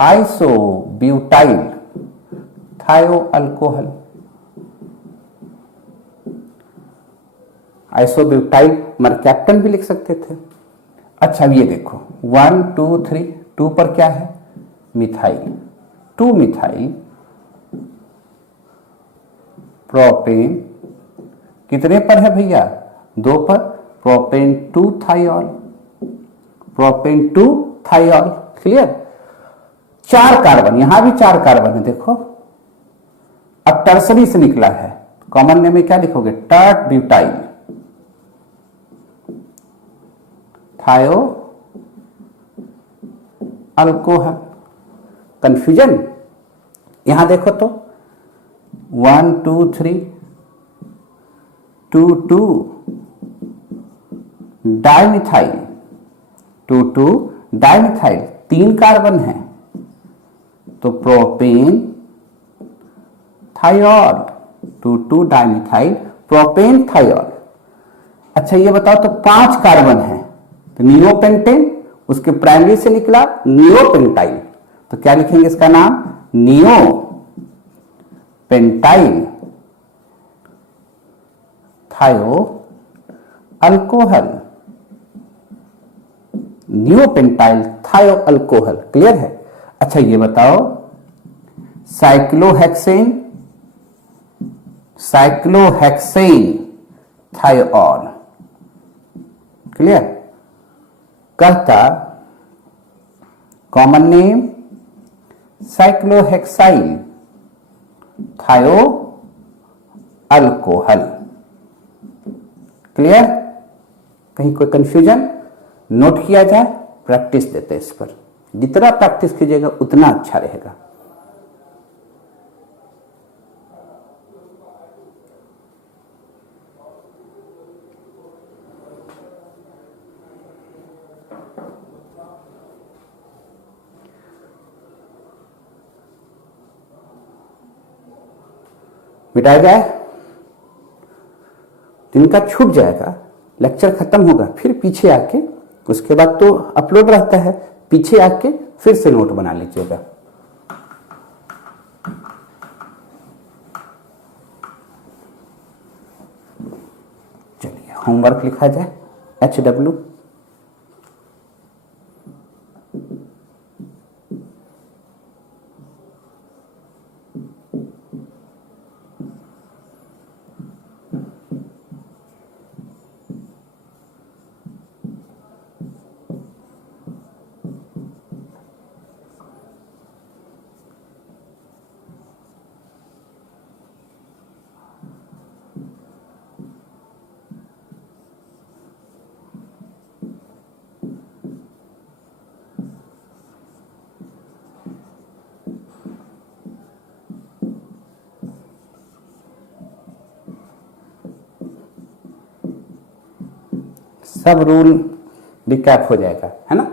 आइसोब्यूटाइल थायो अल्कोहल, आइसोब्यूटाइल मरकैप्टन भी लिख सकते थे। अच्छा, ये देखो 1 2 3, 2 पर क्या है? मिथाइल, 2 मिथाइल प्रोपेन, कितने पर है भैया? 2 पर, प्रोपेन 2 थाइल, प्रोपेन 2 थाइल। क्लियर? 4 कार्बन, यहां भी 4 कार्बन है, देखो। अब टर्सरी से निकला है, कॉमन नेम में क्या लिखोगे? टर्ट ब्यूटाइल थायो अल्कोहल। कंफ्यूजन? यहां देखो तो 1 2 3 2 2 डाइमिथाइल, 2 2 डाइमिथाइल, 3 कार्बन है तो प्रोपेन थाइल, 2 2 डाइमिथाइल प्रोपेन थाइल। अच्छा, ये बताओ तो 5 कार्बन है तो नियोपेंटेन, उसके प्राइमरी से निकला नियोपेंटाइल, तो क्या लिखेंगे इसका नाम? नियो पेंटाइल थायो अल्कोहल, नियोपेंटाइल थायो अल्कोहल। क्लियर है? अच्छा, ये बताओ साइक्लोहेक्सेन, साइक्लोहेक्सेन थायोल। क्लियर? कहता कॉमन नेम साइक्लोहेक्साइल थायो अल्कोहल। क्लियर? कहीं कोई कंफ्यूजन? नोट किया जाए, प्रैक्टिस देते इस पर, जितना प्रैक्टिस कीजिएगा उतना अच्छा रहेगा। मिटाया जाए, दिन का छूट जाएगा, लेक्चर खत्म होगा, फिर पीछे आके, उसके बाद तो अपलोड रहता है, पीछे आके फिर से नोट बना लीजिएगा। चलिए होमवर्क लिखा जाए। HW सब रूल रिकैप हो जाएगा, है ना।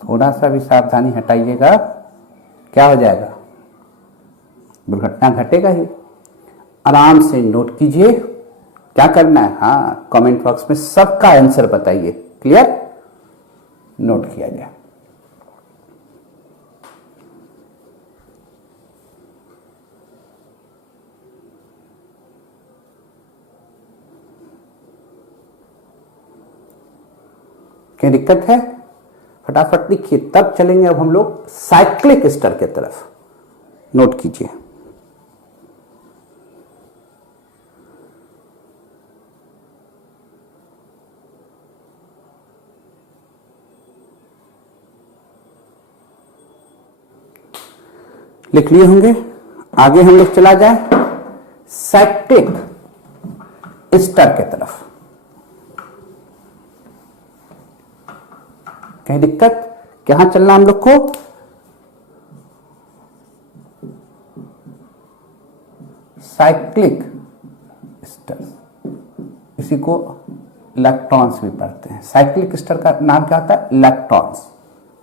थोड़ा सा भी सावधानी हटाइएगा, क्या हो जाएगा, दुर्घटना घटेगा ही। आराम से नोट कीजिए, क्या करना है, हाँ कमेंट बॉक्स में सबका आंसर बताइए। क्लियर, नोट किया जाए। क्या दिक्कत है, फटाफट लिखिए, तब चलेंगे अब हम लोग साइक्लिक स्टर के तरफ। नोट कीजिए। लिख लिए होंगे, आगे हम लोग चला जाए साइक्लिक स्टर के तरफ। कहीं दिक्कत, कहां चलना हम लोग को, साइक्लिक स्टर, इसी को इलेक्ट्रॉन्स भी पढ़ते हैं। साइक्लिक स्टर का नाम क्या होता है, इलेक्ट्रॉन्स।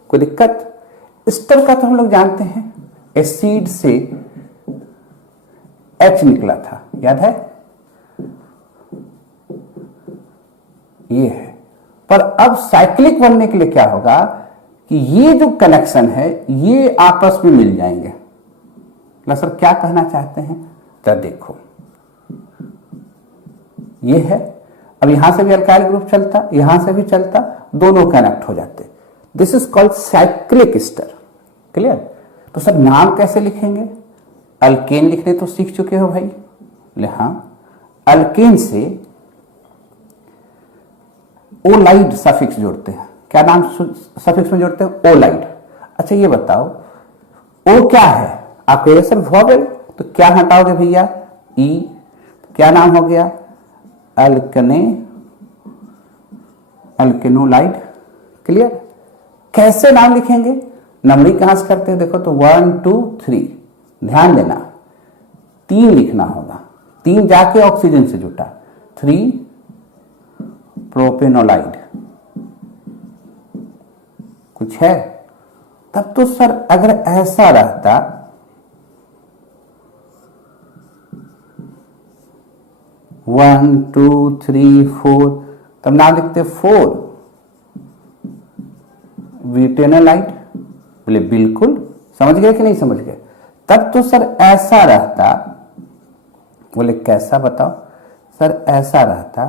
कोई दिक्कत, स्टर का तो हम लोग जानते हैं, एसिड से H निकला था, याद है, ये है। पर अब साइक्लिक बनने के लिए क्या होगा कि ये जो कनेक्शन है ये आपस में मिल जाएंगे। सर क्या कहना चाहते हैं, तो देखो ये है, अब यहां से भी अल्काइल ग्रुप चलता, यहां से भी चलता, दोनों कनेक्ट हो जाते। दिस इज कॉल्ड साइक्लिक स्टर। क्लियर, तो सर नाम कैसे लिखेंगे, अल्केन लिखने तो सीख चुके हो भाई, हाँ, अल्केन से ओलाइड सफिक्स जोड़ते हैं। क्या नाम सफिक्स में जोड़ते हैं, ओलाइड। अच्छा ये बताओ ओ क्या है, आप कहिए सर वॉवेल, तो क्या हटाओगे भैया, ई, क्या नाम हो गया, अल्कने, अल्केनोलाइड। क्लियर, कैसे नाम लिखेंगे, नंबरिंग कहां से करते हैं, देखो तो 1 2 3, ध्यान देना 3 लिखना होगा, 3 जाके ऑक्सीजन से जुटा, 3 प्रोपेनोलाइड। कुछ है, तब तो सर अगर ऐसा रहता, वन टू थ्री फोर, तब नाम लिखते 4 विटेनोलाइड। बोले बिल्कुल, समझ गए कि नहीं समझ गए, तब तो सर ऐसा रहता। बोले कैसा बताओ, सर ऐसा रहता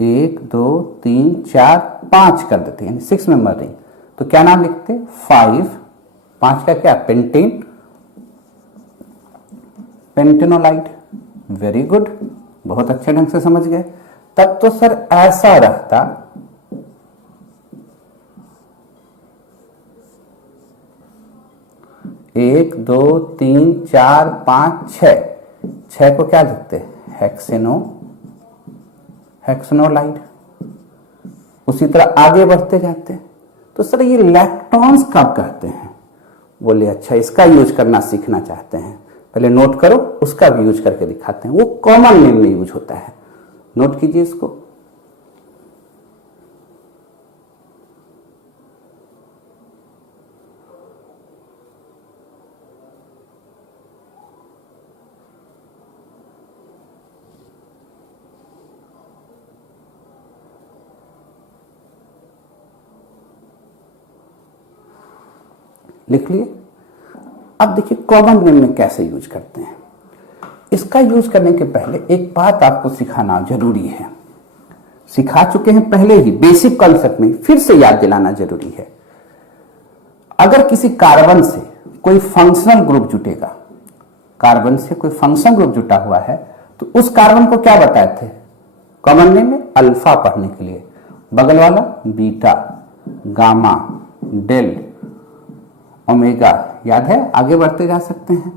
1 2 3 4 5 कर देते, यानी 6 मेंबर रिंग, तो क्या नाम लिखते 5, 5 का क्या, पेंटेन, पेंटेनोलाइड। वेरी गुड, बहुत अच्छे ढंग से समझ गए। तब तो सर ऐसा रहता 1 2 3 4 5 6, 6 को क्या लिखते, हेक्सेनो, हेक्सेनोलाइड। उसी तरह आगे बढ़ते जाते हैं, तो सर ये इलेक्ट्रॉन्स कब कहते हैं, बोले अच्छा इसका यूज करना सीखना चाहते हैं, पहले नोट करो, उसका भी यूज करके दिखाते हैं, वो कॉमन नेम में यूज होता है। नोट कीजिए इसको, लिख लिए। अब देखिए कॉमन नेम में कैसे यूज करते हैं। इसका यूज करने के पहले एक बात आपको सिखाना जरूरी है, सिखा चुके हैं पहले ही बेसिक कॉन्सेप्ट में, फिर से याद दिलाना जरूरी है। अगर किसी कार्बन से कोई फंक्शनल ग्रुप जुटेगा, कार्बन से कोई फंक्शनल ग्रुप जुटा हुआ है, तो उस कार्बन को क्या बताए थे कॉमन नेम में, अल्फा पढ़ने के लिए, बगल वाला बीटा, गामा, डेल, ओमेगा, याद है, आगे बढ़ते जा सकते हैं।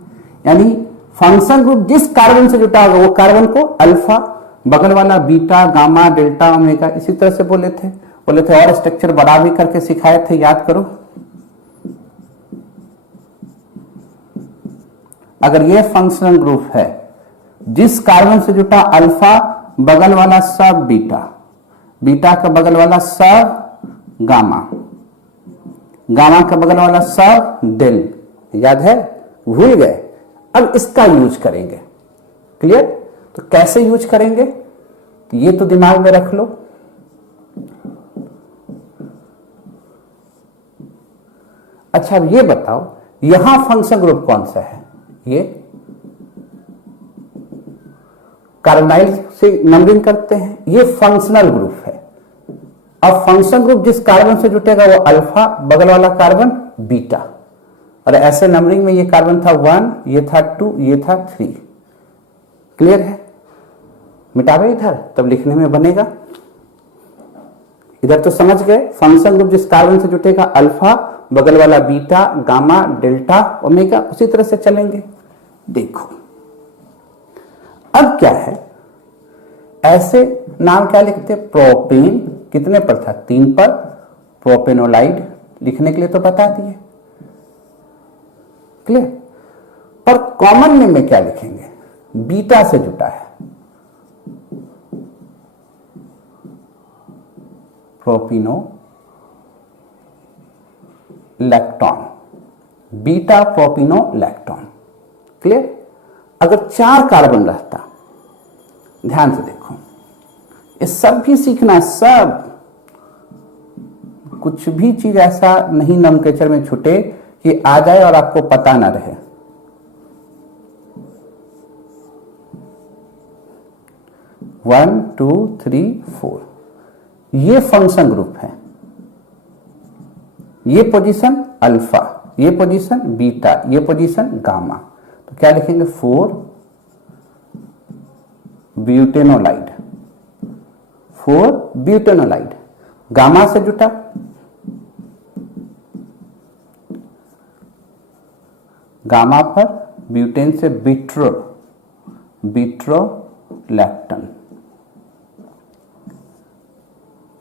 यानी फंक्शन ग्रुप जिस कार्बन से जुटा होगा वो कार्बन को अल्फा बगल वाला बीटा, गामा, डेल्टा, ओमेगा, इसी तरह से बोले थे और स्ट्रक्चर बड़ा भी करके सिखाए थे, याद करो। अगर ये फंक्शनल ग्रुप है, जिस कार्बन से जुटा अल्फा, बगल वाला सब बीटा, बीटा का बगल वाला सब गामा, गामा का बगल वाला सब डेल, याद है, भूल गए? अब इसका यूज करेंगे। क्लियर? तो कैसे यूज करेंगे, तो ये तो दिमाग में रख लो। अच्छा, अब ये बताओ यहां फंक्शन ग्रुप कौन सा है? ये कार्बोनाइल से नंबरिंग करते हैं, ये फंक्शनल ग्रुप है। अब फंक्शन ग्रुप जिस कार्बन से जुटेगा वो अल्फा, बगल वाला कार्बन बीटा, और ऐसे नंबरिंग में ये कार्बन था 1, ये था 2, ये था 3। क्लियर है? मिटावे इधर, तब लिखने में बनेगा। इधर तो समझ गए, फंक्शन ग्रुप जिस कार्बन से जुटेगा अल्फा, बगल वाला बीटा, गामा, डेल्टा, ओमेगा, उसी तरह से चलेंगे। देखो अब क्या है, ऐसे नाम क्या लिखते हैं? प्रोपेन, कितने पर था? 3 पर। प्रोपेनोलाइड लिखने के लिए तो बता दिए। क्लियर? पर कॉमन नेम में क्या लिखेंगे? बीटा से जुटा है, प्रोपिनो लैक्टोन, बीटा प्रोपिनो लैक्टोन। क्लियर? अगर 4 कार्बन रहता, ध्यान से देखो, ये सब भी सीखना, सब कुछ भी चीज ऐसा नहीं नोमेनक्लेचर में छूटे कि आ जाए और आपको पता ना रहे। वन, टू, थ्री, 4, ये फंक्शन ग्रुप है। ये पोजीशन अल्फा, ये पोजीशन बीटा, ये पोजीशन गामा, तो क्या लिखेंगे? 4 ब्यूटेनोलाइड, 4 ब्यूटेनोलाइड। गामा से जुटा, गामा पर ब्यूटेन से बिट्रो, बिट्रोलैक्टन।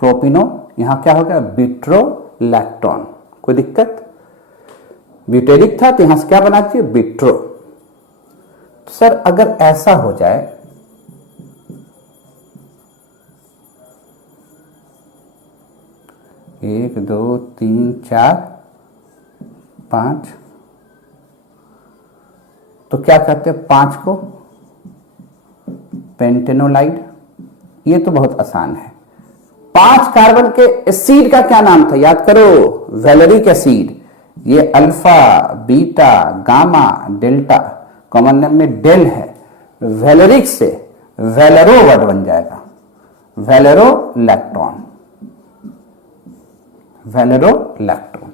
प्रोपिनो, यहां क्या हो गया? बिट्रोलैक्टोन। कोई दिक्कत? ब्यूटेरिक था तो यहां से क्या बना चाहिए? बिट्रो। तो सर अगर ऐसा हो जाए, एक, दो, तीन, 4, 5, तो क्या कहते हैं 5 को? पेंटेनोलाइड। ये तो बहुत आसान है। 5 कार्बन के एसिड का क्या नाम था? याद करो, वैलेरिक एसिड। ये alpha, beta, gamma, delta, common name में डेल है। वैलेरिक से वैलेरो वर्ड बन जाएगा, वैलेरोलैक्टोन, वैलेरोलैक्टोन।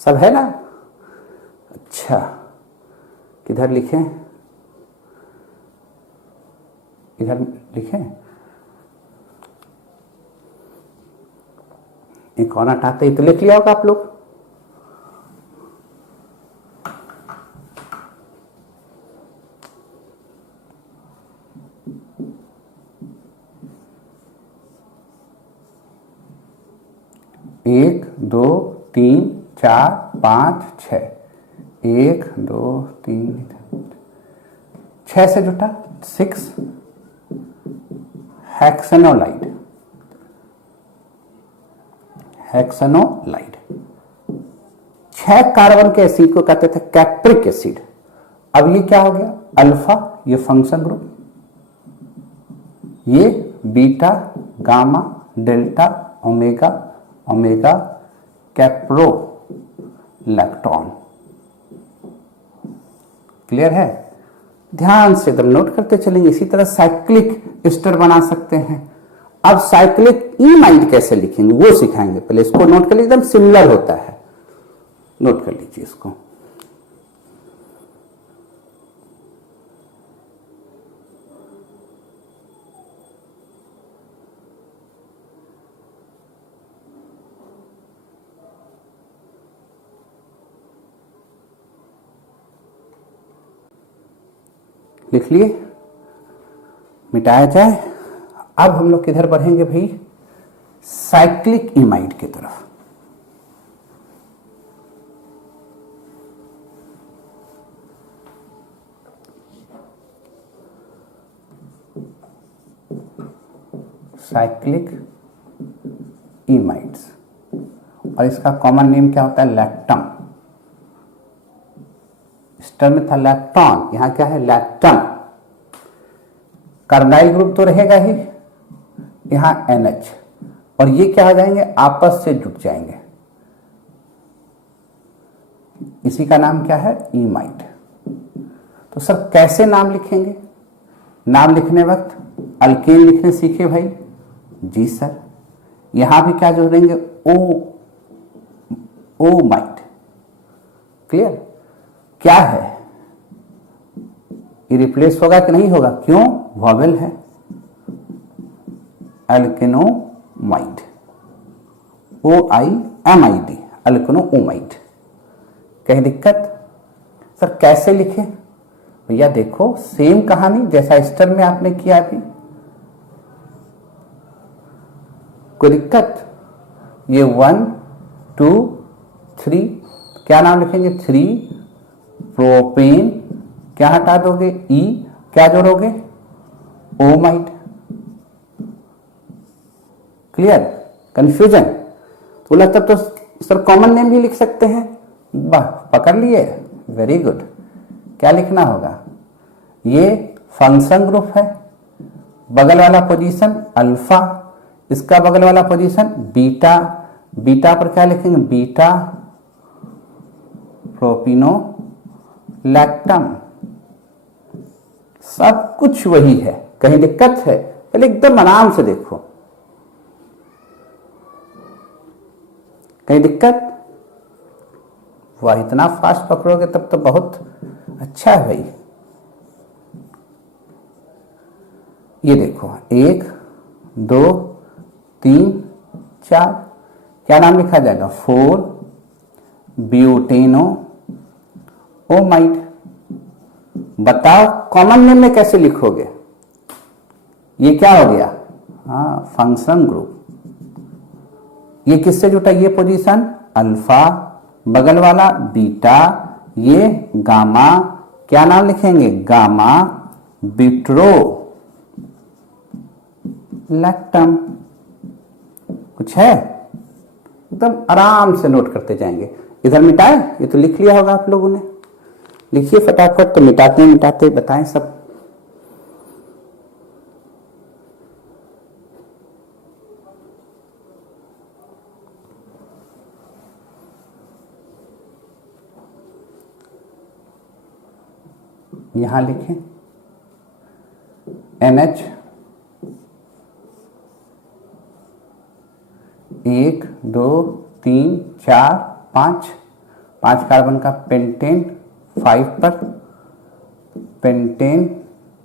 सब है ना? अच्छा, किधर लिखें? इधर लिखें। एक और हटाते ही तो लिख लिया होगा आप लोग। एक, दो, तीन, 4, 5, 6, 1, 2, 3, 6 से जुटा 6 हेक्सेनोलाइड, हेक्सेनोलाइड। 6 कार्बन के एसिड को कहते थे कैप्रिक एसिड। अब ये क्या हो गया? अल्फा, ये फंक्शन ग्रुप, ये beta, gamma, delta, omega, omega caprolactone. Clear है? ध्यान से एकदम नोट करते चलेंगे। इसी तरह साइक्लिक एस्टर बना सकते हैं। अब साइक्लिक इमाइड कैसे लिखेंगे वो सिखाएंगे, पहले इसको नोट कर लीजिए, एकदम सिमिलर होता है, नोट कर लीजिए इसको। लिख लिए? मिटाया जाए? अब हम लोग किधर बढ़ेंगे भाई, साइक्लिक इमाइड की तरफ। साइक्लिक इमाइड्स, और इसका कॉमन नेम क्या होता है, लैक्टम। स्टर में था लैक्टॉन, यहां क्या है, लैक्टम। कार्बोनाइल ग्रुप तो रहेगा ही, यहां NH, और ये क्या हो जाएंगे, आपस से जुड़ जाएंगे। इसी का नाम क्या है, इमाइड। तो सर कैसे नाम लिखेंगे, नाम लिखने वक्त अल्केन लिखने सीखे भाई, जी सर। यहां भी क्या जोड़ेंगे, ओमाइड। क्लियर, क्या है, ये रिप्लेस होगा कि नहीं होगा, क्यों, वॉवेल है, अल्केनोमाइड, OIMID, अल्केनोमाइड। कहीं दिक्कत, सर कैसे लिखें, भैया देखो सेम कहानी जैसा स्टर में आपने किया अभी, कोई दिक्कत, ये 1 2 3, क्या नाम लिखेंगे, 3 प्रोपेन, क्या हटा दोगे, E, क्या जोड़ोगे, ओमाइड। क्लियर, कंफ्यूजन, तो लगता तो सर कॉमन नेम भी लिख सकते हैं, वाह पकड़ लिए, वेरी गुड। क्या लिखना होगा, ये फंक्शन ग्रुप है, बगल वाला पोजीशन अल्फा, इसका बगल वाला पोजीशन बीटा, बीटा पर क्या लिखेंगे, बीटा प्रोपिनो लैक्टम। सब कुछ वही है, कहीं दिक्कत है, पहले एकदम आराम से देखो, कहीं दिक्कत, वाह इतना फास्ट पकड़ोगे तब तो बहुत अच्छा है भाई। ये देखो 1 2 3 4, क्या नाम लिखा जाएगा, 4 ब्यूटेनो ओमाइड। बताओ कॉमन नेम में कैसे लिखोगे, ये क्या हो गया, हाँ फंक्शन ग्रुप। ये किससे जुटा, ये पोजीशन अल्फा, बगल वाला बीटा, ये गामा, क्या नाम लिखेंगे, गामा बिट्रो लैक्टम। कुछ है, एकदम आराम से नोट करते जाएंगे। इधर मिटाए, ये तो लिख लिया होगा आप लोगों ने, लिखिए फटाफट, तो मिटाते मिटाते बताएं सब। यहां लिखें NH, 1 2 3 4 5, 5 कार्बन का पेंटेन, 5 पर पेंटेन,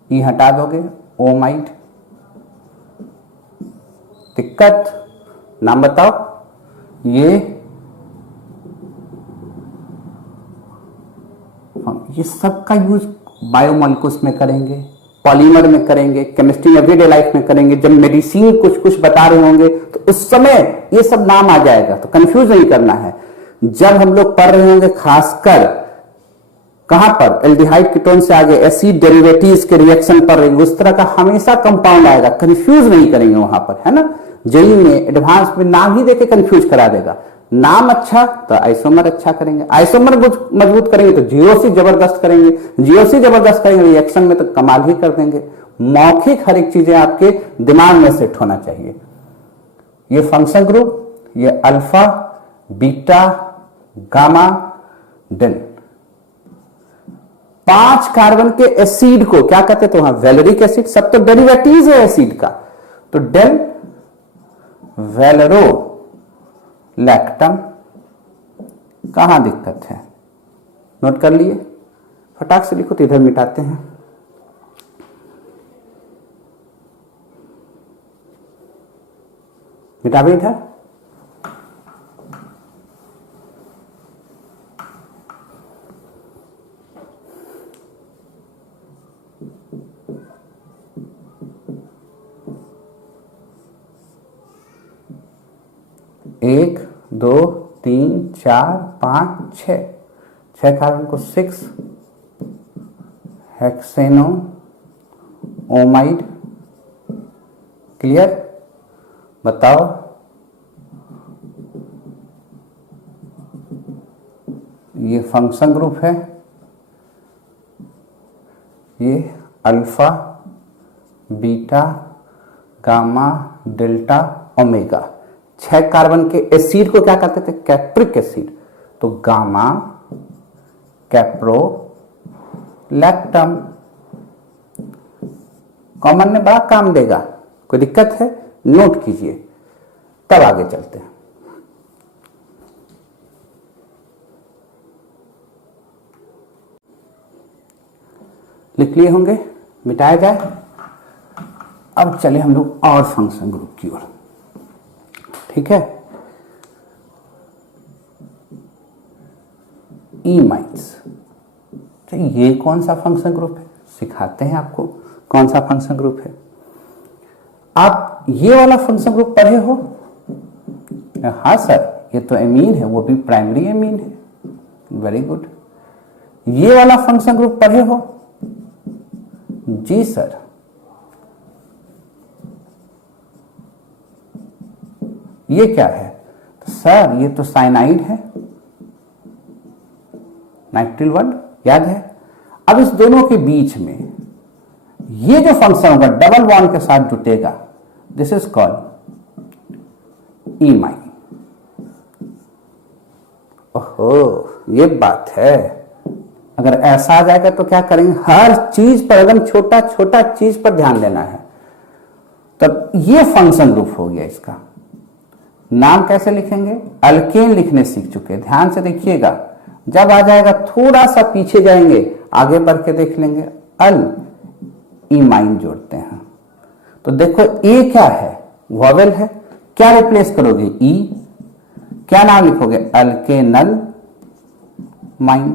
ई हटा दोगे, ओमाइड। दिक्कत, नाम बताओ, ये सब का यूज बायोमॉलिक्यूल्स में करेंगे, पॉलीमर में करेंगे, केमिस्ट्री एवरीडे लाइफ में करेंगे। जब मेडिसिन कुछ कुछ बता रहे होंगे तो उस समय ये सब नाम आ जाएगा, तो कंफ्यूज नहीं करना है। जब हम लोग पढ़ रहे होंगे खासकर कहां पर, एल्डिहाइड कीटोन से आगे एसिड डेरिवेटिव्स के रिएक्शन पर रहेंगे, उस तरह का हमेशा कंपाउंड आएगा, कंफ्यूज नहीं करेंगे वहां पर, है ना। जेई में एडवांस में नाम ही देके कंफ्यूज करा देगा। नाम अच्छा तो आइसोमर अच्छा करेंगे, आइसोमर मजबूत करेंगे तो जीओसी जबरदस्त करेंगे, जीओसी जबरदस्त करेंगे रिएक्शन में तो कमाल ही कर देंगे। मौखिक हर एक चीजें आपके दिमाग में सेट होना चाहिए। ये फंक्शन ग्रुप, ये alpha beta gamma delta, 5 carbon के एसिड को क्या कहते, तो वहां वैलेरिक एसिड, सब तो डेरिवेटिव है एसिड का, तो डेल वैलेरो लैक्टम। कहां दिक्कत है, नोट कर लिए, फटाक से लिखो, तो इधर मिटाते हैं। मिटा भी इधर, 1 2 3 4 5 6, 6 कार्बन को 6 हेक्सेनो ओमाइड। क्लियर? बताओ ये फंक्शन ग्रुप है, ये alpha beta gamma delta omega. 6 carbon के एसिड को क्या कहते थे? कैप्रिक एसिड। तो गामा कैप्रो लैक्टम। कॉमन में बड़ा काम देगा, कोई दिक्कत है? नोट कीजिए, तब आगे चलते हैं। लिख लिए होंगे, मिटाया जाए। अब चले हम लोग और फंक्शन ग्रुप की ओर। ठीक है, इमाइन्स। तो ये कौन सा फंक्शन ग्रुप है? सिखाते हैं आपको कौन सा फंक्शन ग्रुप है। आप ये वाला फंक्शन ग्रुप पढ़े हो? हाँ सर, ये तो एमीन है, वो भी प्राइमरी एमीन है। Very good. ये वाला फंक्शन ग्रुप पढ़े हो? जी सर। ये क्या है? तो सर ये तो साइनाइड है, नाइट्रिल वन, याद है। अब इस दोनों के बीच में ये जो फंक्शन होगा डबल बॉन्ड के साथ जुटेगा, दिस इज कॉल्ड इमाइन। ओहो, ये बात है। अगर ऐसा आ जाएगा तो क्या करेंगे? हर चीज पर, एकदम छोटा छोटा चीज पर ध्यान देना है। तब ये फंक्शन ग्रुप हो गया। इसका नाम कैसे लिखेंगे? अल्केन लिखने सीख चुके, ध्यान से देखिएगा। जब आ जाएगा थोड़ा सा पीछे जाएंगे, आगे बढ़ के देख लेंगे, अल इमाइन जोड़ते हैं। तो देखो ए क्या है? वॉवेल है। क्या रिप्लेस करोगे? ई। क्या नाम लिखोगे? अल्केनल माइन।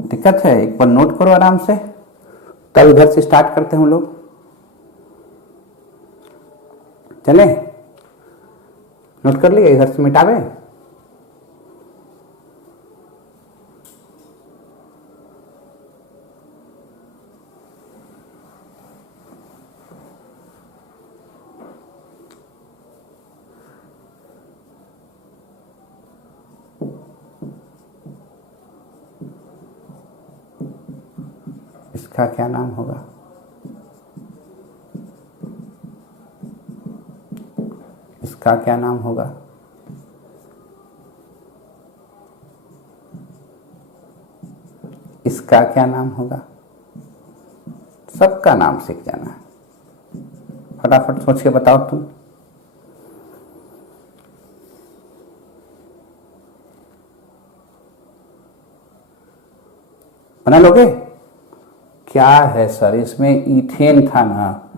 दिक्कत है? एक बार नोट करो आराम से, तब इधर से स्टार्ट करते हैं हम लोग। चले, नोट कर लिए? इधर से मिटावे। इसका क्या नाम होगा? इसका क्या नाम होगा? इसका क्या नाम होगा? सबका नाम सीख जाना है। फटाफट सोच के बताओ तुम। बना लोगे? क्या है सर, इसमें इथेन था ना।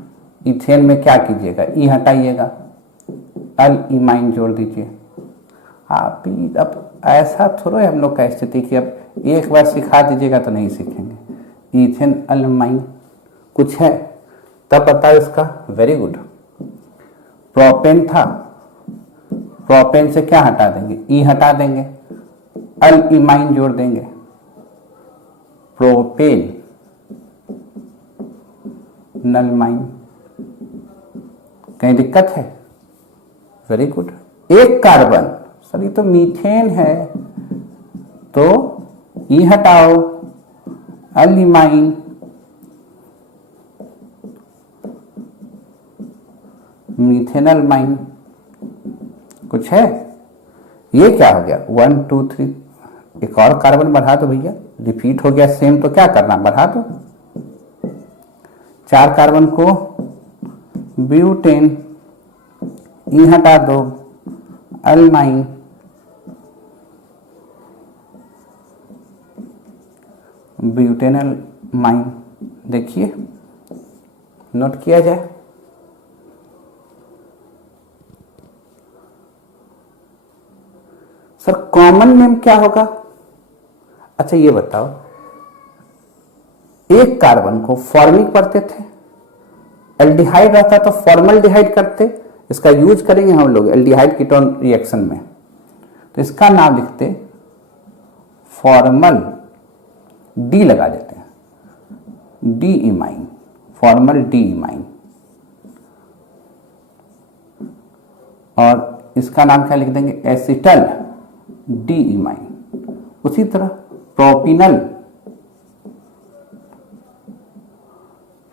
इथेन में क्या कीजिएगा? ई हटाइएगा, अल इमाइन जोड़ दीजिए। आप ही अब ऐसा थोड़ा हम लोग का स्थिति कि अब एक बार सिखा दीजिएगा तो नहीं सीखेंगे। इथेन अल इमाइन कुछ है तब बताओ इसका। Very good. प्रोपेन था, प्रोपेन से क्या हटा देंगे? ई हटा देंगे, अल इमाइन जोड़ देंगे, प्रोपेन नलमाइन। कहीं दिक्कत है? Very good. एक कार्बन, सर ये तो मीथेन है, तो ई हटाओ, अलिमाइन, मीथेनल माइन। कुछ है? ये क्या हो गया? 1 2 3, एक और कार्बन बढ़ा दो भैया, रिपीट हो गया सेम, तो क्या करना? बढ़ा दो। 4 कार्बन को ब्यूटेन, ई हटा दो, अल्माइन, ब्यूटेनल माइन। देखिए, नोट किया जाए। सर कॉमन नेम क्या होगा? अच्छा ये बताओ, एक कार्बन को फॉर्मिक पढ़ते थे, एल्डिहाइड रहता तो फॉर्मल डिहाइड करते, इसका यूज करेंगे हम लोग एल्डिहाइड कीटोन रिएक्शन में, तो इसका नाम लिखते फॉर्मल डी लगा देते हैं, D imine, formal D imine. और इसका नाम क्या लिख देंगे, एसिटल डी इमाइन। उसी तरह प्रोपिनल,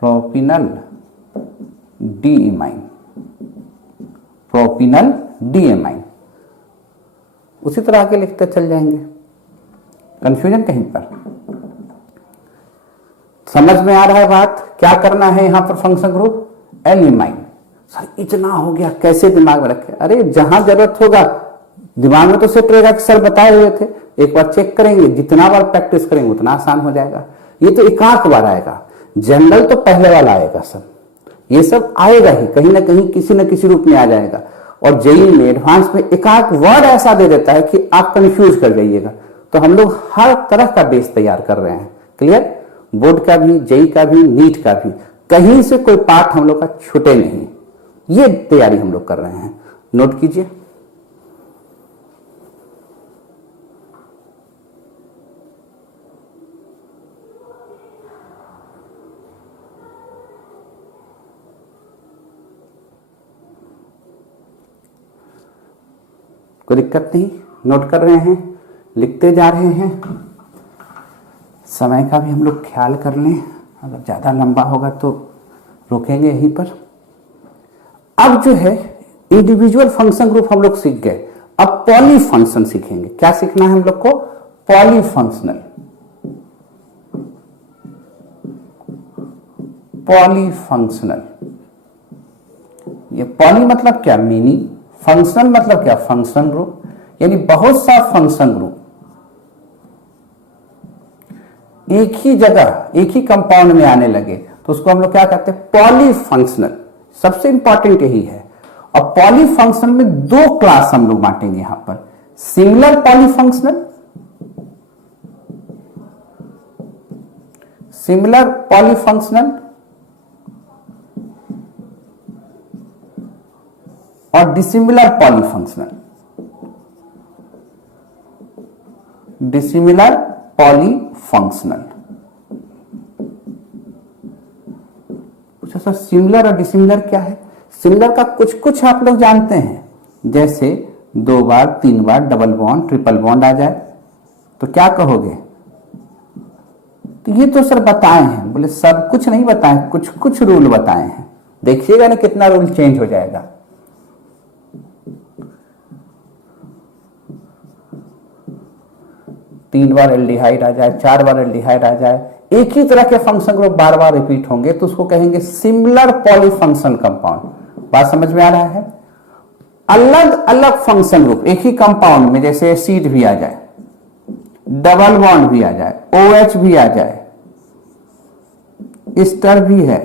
प्रोपिनल डी इमाइन, प्रोपिनल डी इमाइन। उसी तरह आगे लिखते चल जाएंगे। कंफ्यूजन कहीं पर? समझ में आ रहा है बात? क्या करना है यहां पर function group? L imine. Sir इतना हो गया, कैसे दिमाग में रखे? अरे जहां जरूरत होगा दिमाग में तो सेट रहेगा कि सर बताए हुए थे, एक बार चेक करेंगे, जितना बार प्रैक्टिस करेंगे उतना आसान हो जाएगा। ये तो एकाक बार आएगा, जनरल तो पहले वाला आएगा सब, ये सब आएगा ही कहीं ना कहीं किसी न किसी रूप में आ जाएगा। और जेईई में एडवांस में एकाक वर्ड ऐसा दे देता है कि आप कंफ्यूज कर जाइएगा। तो हम लोग हर तरह का बेस तैयार कर रहे हैं। क्लियर? बोर्ड का भी, जेईई का भी, नीट का भी, कहीं से कोई पार्ट हम लोग का छूटे नहीं, ये तैयारी हम लोग कर रहे हैं। नोट कीजिए। कोई दिक्कत नहीं, नोट कर रहे हैं, लिखते जा रहे हैं। समय का भी हम लोग ख्याल कर लें, अगर ज्यादा लंबा होगा तो रोकेंगे यहीं पर। अब जो है इंडिविजुअल फंक्शन ग्रुप हम लोग सीख गए, अब पॉली फंक्शन सीखेंगे। क्या सीखना है हम लोग को? Poly functional, poly functional. ये पॉली मतलब क्या? मिनी। फंक्शनल मतलब क्या? फंक्शन ग्रुप, यानी बहुत सा फंक्शन ग्रुप एक ही जगह, एक ही कंपाउंड में आने लगे तो उसको हम लोग क्या कहते हैं? Poly functional. सबसे इंपॉर्टेंट यही है। और पॉली फंक्शनल में दो क्लास हम लोग बांटेंगे यहां पर, similar poly functional, similar poly functional और dissimilar poly functional, dissimilar poly functional. Sir similar और डिसिमिलर क्या है? सिमिलर का कुछ कुछ आप लोग जानते हैं, जैसे 2 बार 3 बार डबल बॉन्ड ट्रिपल बॉन्ड आ जाए तो क्या कहोगे? तो ये तो सर बताए हैं। बोले सब कुछ नहीं बताए, कुछ कुछ रूल बताए हैं। देखिएगा ना कितना रूल चेंज हो जाएगा। तीन बार एल्डिहाइड आ जाए, 4 बार एल्डिहाइड आ जाए, एक ही तरह के फंक्शन ग्रुप बार बार रिपीट होंगे तो उसको कहेंगे सिमिलर पॉलीफंक्शन कंपाउंड। बात समझ में आ रहा है? अलग अलग फंक्शन ग्रुप एक ही कंपाउंड में, जैसे एसिड भी आ जाए, डबल बॉन्ड भी आ जाए, OH भी आ जाए, एस्टर भी है,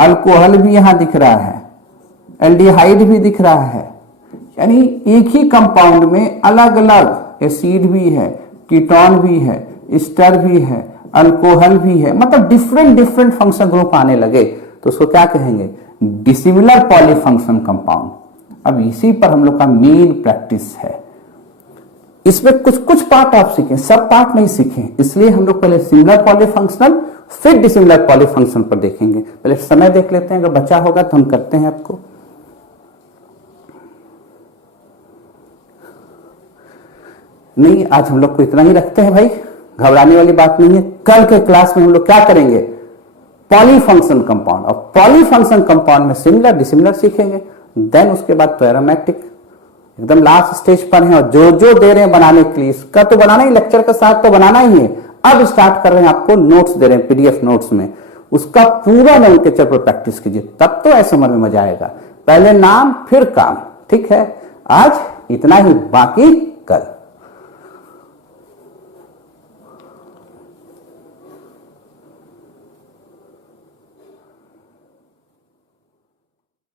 अल्कोहल भी यहां दिख रहा है, एल्डिहाइड भी दिख रहा है, यानी एक ही कंपाउंड में अलग अलग एसिड भी है, कीटोन भी है, एस्टर भी है, अल्कोहल भी है, मतलब डिफरेंट डिफरेंट फंक्शन ग्रुप आने लगे तो उसको क्या कहेंगे? Dissimilar polyfunction compound. अब इसी पर हम लोग का मेन प्रैक्टिस है। इसमें कुछ कुछ पार्ट आप सीखें, सब पार्ट नहीं सीखें, इसलिए हम लोग पहले सिमिलर पॉलीफंक्शनल फिर डिसिमिलर पॉलीफंक्शन पर देखेंगे। पहले समय देख लेते हैं, अगर बचा होगा तो हम करते हैं आपको। नहीं, आज हम लोग को इतना ही रखते हैं भाई, घबराने वाली बात नहीं है। कल के क्लास में हम लोग क्या करेंगे? पॉलीफंक्शन कंपाउंड, और पॉलीफंक्शन कंपाउंड में सिमिलर डिसिमिलर सीखेंगे। देन उसके बाद तो एरोमेटिक, एकदम लास्ट स्टेज पर है। और जो जो दे रहे हैं बनाने के लिए, इसका तो बनाना ही, लेक्चर के साथ तो बनाना ही है। अब स्टार्ट कर रहे हैं, आपको नोट्स दे रहे हैं PDF नोट्स में, उसका पूरा नोमेनक्लेचर पर प्रैक्टिस कीजिए, तब तो ऐसे समझ में मजा आएगा। पहले नाम फिर काम, ठीक है? आज इतना ही, बाकी